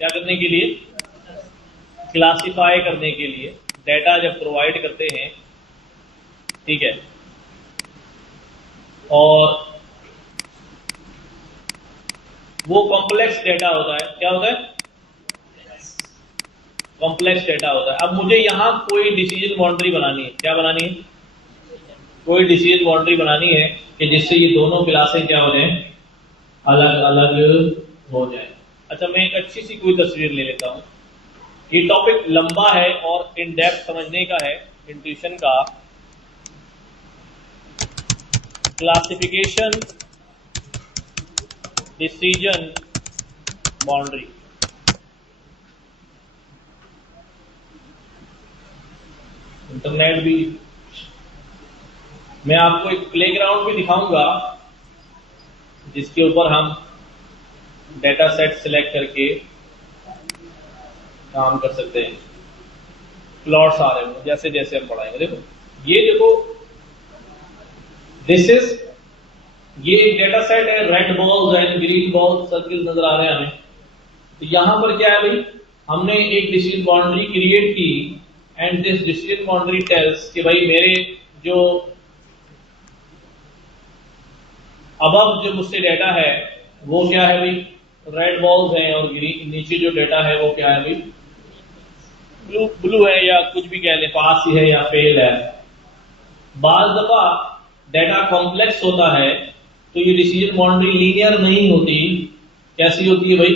क्या करने के लिए, क्लासिफाई करने के लिए डेटा जब प्रोवाइड करते हैं, ठीक है, और वो कॉम्प्लेक्स डेटा होता है, क्या होता है, कॉम्प्लेक्स डेटा होता है। अब मुझे यहां कोई डिसीजन बाउंड्री बनानी है, क्या बनानी है, कोई डिसीजन बाउंड्री बनानी है कि जिससे ये दोनों क्लासें क्या हो जाए, अलग अलग हो जाए। अच्छा, मैं एक अच्छी सी कोई तस्वीर ले लेता हूं। ये टॉपिक लंबा है और इन डेप्थ समझने का है, इंट्यूशन का। Classification decision boundary. इंटरनेट भी, मैं आपको एक प्लेग्राउंड भी दिखाऊंगा जिसके ऊपर हम डेटा सेट सिलेक्ट करके काम कर सकते हैं। प्लॉट्स आ रहे हैं जैसे जैसे हम पढ़ाएंगे। देखो, ये देखो, दिस इज, ये एक डेटा सेट है, red balls and green balls circle नजर आ रहे हैं हमें। तो यहां पर क्या है भाई, हमने एक डिसीजन बाउंड्री क्रिएट की and this decision boundary tells कि भाई मेरे जो अब जो मुझसे डेटा है वो क्या है भाई, रेड बॉल्स हैं, और ग्रीन नीचे जो डेटा है वो क्या है भाई, ब्लू है, या कुछ भी कह ले, पास ही है या फेल है। बाज दफा डेटा कॉम्प्लेक्स होता है तो ये डिसीजन बाउंड्री लीनियर नहीं होती, कैसी होती है भाई,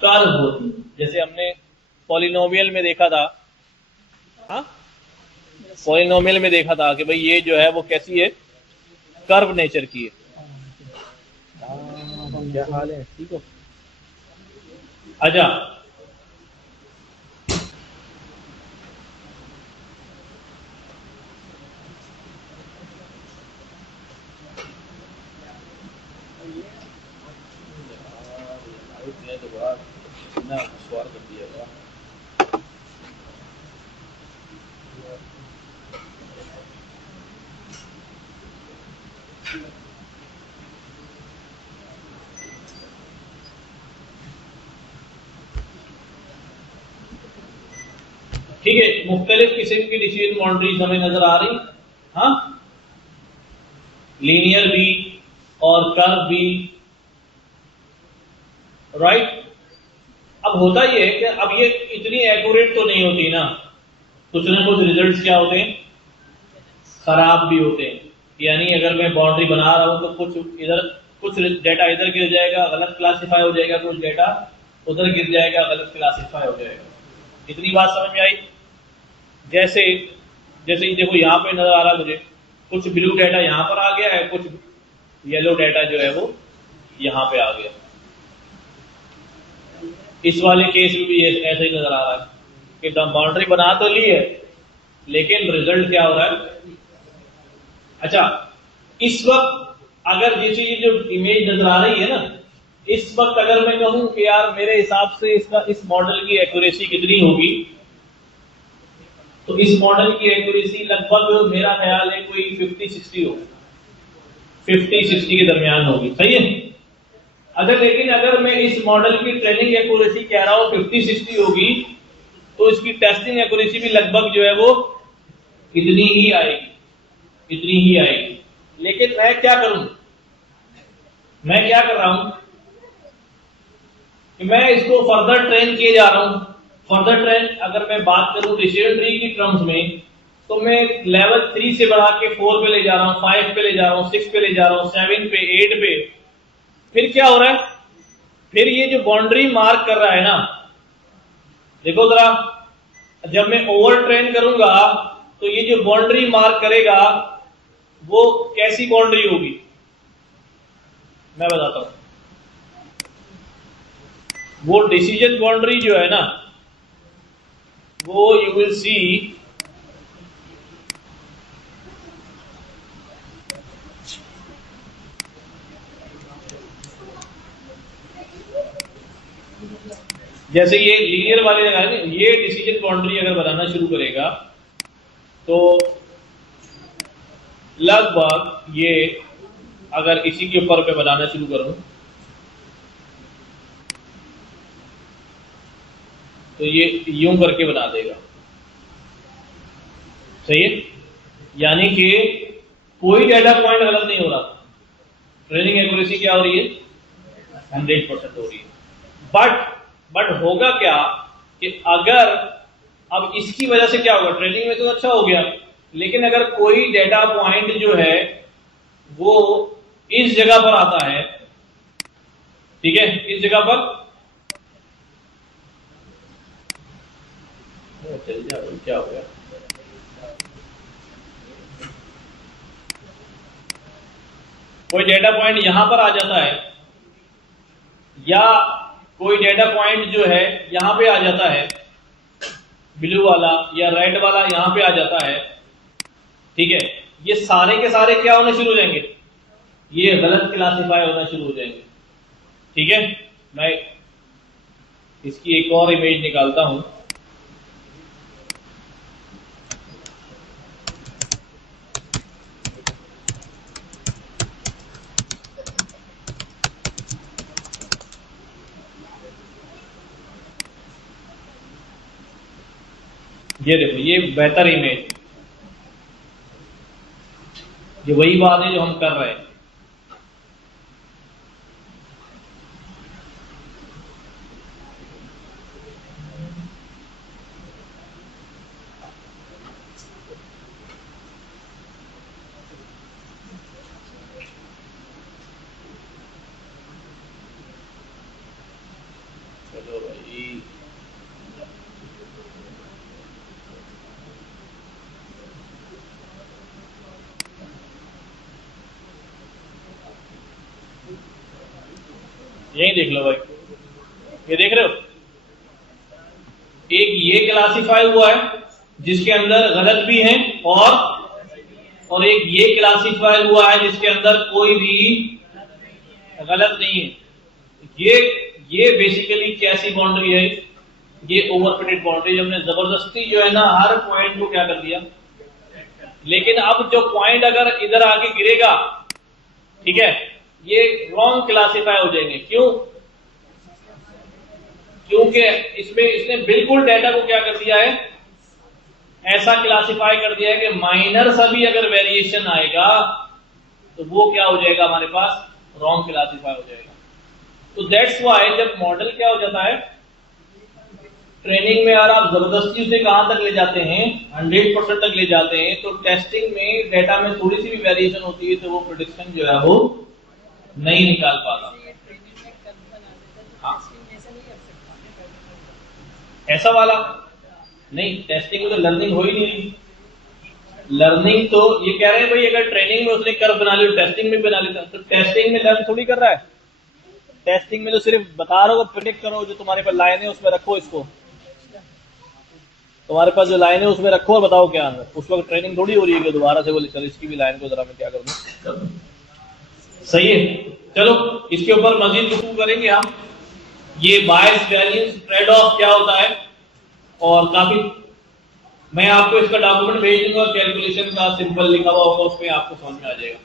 कर्व होती है। जैसे हमने पॉलिनोमियल में देखा था, हाँ, पॉलिनोमियल में देखा था कि भाई ये जो है वो कैसी है, कर्व नेचर की है। क्या हाल है, ठीक हो? अच्छा, सवाल कर दिया। ठीक है, मुख्तलिफ किस्म की डिसीजन बाउंड्रीज हमें नजर आ रही, हाँ, लीनियर भी और कर्व भी, राइट। अब होता यह है कि अब ये इतनी एक्यूरेट तो नहीं होती ना, कुछ ना कुछ रिजल्ट्स क्या होते हैं, खराब भी होते हैं। यानी अगर मैं बाउंड्री बना रहा हूं तो कुछ डेटा इधर गिर जाएगा, गलत क्लासिफाई हो जाएगा, कुछ डेटा उधर गिर जाएगा, गलत क्लासिफाई हो जाएगा। इतनी बात समझ में आई? जैसे जैसे देखो यहां पे नजर आ रहा है मुझे, कुछ ब्लू डेटा यहां पर आ गया है, कुछ येलो डेटा जो है वो यहां पे आ गया। इस वाले केस में भी ऐसा ही नजर आ रहा है कि बाउंड्री बना तो ली है लेकिन रिजल्ट क्या हो रहा है। अच्छा, इस वक्त अगर जैसे ये जो इमेज नजर आ रही है ना, इस वक्त अगर मैं कहूं कि यार मेरे हिसाब से इसका इस मॉडल की एक्यूरेसी कितनी होगी, तो इस मॉडल की एक्यूरेसी लगभग मेरा ख्याल है कोई 50-60 होगी, 50-60 के दरमियान होगी, सही है। लेकिन अगर मैं इस मॉडल की ट्रेनिंग एक्यूरेसी कह रहा हूं 50-60 होगी, तो इसकी टेस्टिंग एक्यूरेसी भी लगभग जो है वो इतनी ही आएगी, इतनी ही आएगी। लेकिन मैं क्या करूं, मैं क्या कर रहा हूं कि मैं इसको फर्दर ट्रेन किए जा रहा हूं। फर्दर ट्रेन अगर मैं बात करूं डिसीजन ट्री की टर्म्स में, तो मैं लेवल 3 से बढ़ा के 4 पे ले जा रहा हूं, 5 पे ले जा रहा हूं, 6 पे ले जा रहा हूं, 7 पे, 8 पे। फिर क्या हो रहा है, फिर ये जो बाउंड्री मार्क कर रहा है ना, देखो जरा, जब मैं ओवर ट्रेन करूंगा तो ये जो बाउंड्री मार्क करेगा वो कैसी बाउंड्री होगी, मैं बताता हूं। वो डिसीजन बाउंड्री जो है ना, वो यू विल सी जैसे ये लीनियर वाले जगह है ना, ये डिसीजन बाउंड्री अगर बनाना शुरू करेगा तो लगभग ये अगर इसी के ऊपर पे बनाना शुरू करूं तो ये यूं करके बना देगा, सही है। यानी कि कोई डेटा पॉइंट गलत नहीं हो रहा, ट्रेनिंग एक्यूरेसी क्या हो रही है, 100% हो रही है। बट होगा क्या कि अगर अब इसकी वजह से क्या होगा, ट्रेनिंग में तो अच्छा हो गया, लेकिन अगर कोई डेटा पॉइंट जो है वो इस जगह पर आता है, ठीक है, इस जगह पर चल जाओ, क्या हो गया, कोई डेटा पॉइंट यहां पर आ जाता है या कोई डेटा पॉइंट जो है यहां पे आ जाता है, ब्लू वाला या रेड वाला यहां पे आ जाता है, ठीक है, ये सारे के सारे क्या होने शुरू हो जाएंगे, ये गलत क्लासिफाई होना शुरू हो जाएंगे, ठीक है। मैं इसकी एक और इमेज निकालता हूं, ये देखो, ये बेहतर इमेज, ये वही बात है जो हम कर रहे हैं। चलो भाई, यही देख लो भाई, ये देख रहे हो, एक ये क्लासिफाई हुआ है जिसके अंदर गलत भी है और एक ये क्लासिफाई हुआ है जिसके अंदर कोई भी गलत नहीं है। ये बेसिकली कैसी बाउंड्री है, ये ओवरफिटेड बाउंड्री, हमने जबरदस्ती जो है ना हर पॉइंट को क्या कर दिया। लेकिन अब जो पॉइंट अगर इधर आके गिरेगा, ठीक है, ये रॉन्ग क्लासिफाई हो जाएंगे। क्यों? क्योंकि इसने बिल्कुल डेटा को क्या कर दिया है, ऐसा क्लासिफाई कर दिया है कि माइनर सा भी अगर वेरिएशन आएगा तो वो क्या हो जाएगा, हमारे पास रॉन्ग क्लासिफाई हो जाएगा। तो दैट्स व्हाई जब मॉडल क्या हो जाता है ट्रेनिंग में, अगर आप जबरदस्ती उसे कहां तक ले जाते हैं, 100% तक ले जाते हैं, तो टेस्टिंग में डेटा में थोड़ी सी भी वेरिएशन होती है तो वो प्रेडिक्शन जो है वो नहीं निकाल पाता। हाँ, ऐसा वाला नहीं, टेस्टिंग में तो लर्निंग हो ही नहीं रही। लर्निंग तो ये कह रहे हैं भाई अगर ट्रेनिंग में उसने कर्व बना ली, टेस्टिंग में बना लेता, तो टेस्टिंग में लर्न थोड़ी कर रहा है। टेस्टिंग में तो सिर्फ बता रहा हो, प्रिडिक्ट करो, जो तुम्हारे पास लाइन है उसमें रखो, इसको तुम्हारे पास जो लाइन है उसमें रखो और बताओ क्या आंसर। उस वक्त ट्रेनिंग थोड़ी हो रही है कि दोबारा से बोले चलो इसकी भी लाइन को जरा मैं क्या कर दूं। सही है, चलो इसके ऊपर मजीद गुफ्तगू करेंगे हम, ये बायस वैरिएंस ट्रेड ऑफ क्या होता है, और काफी मैं आपको इसका डॉक्यूमेंट भेज दूंगा, कैलकुलेशन का सिंपल लिखा हुआ होगा, उसमें आपको समझ में आ जाएगा।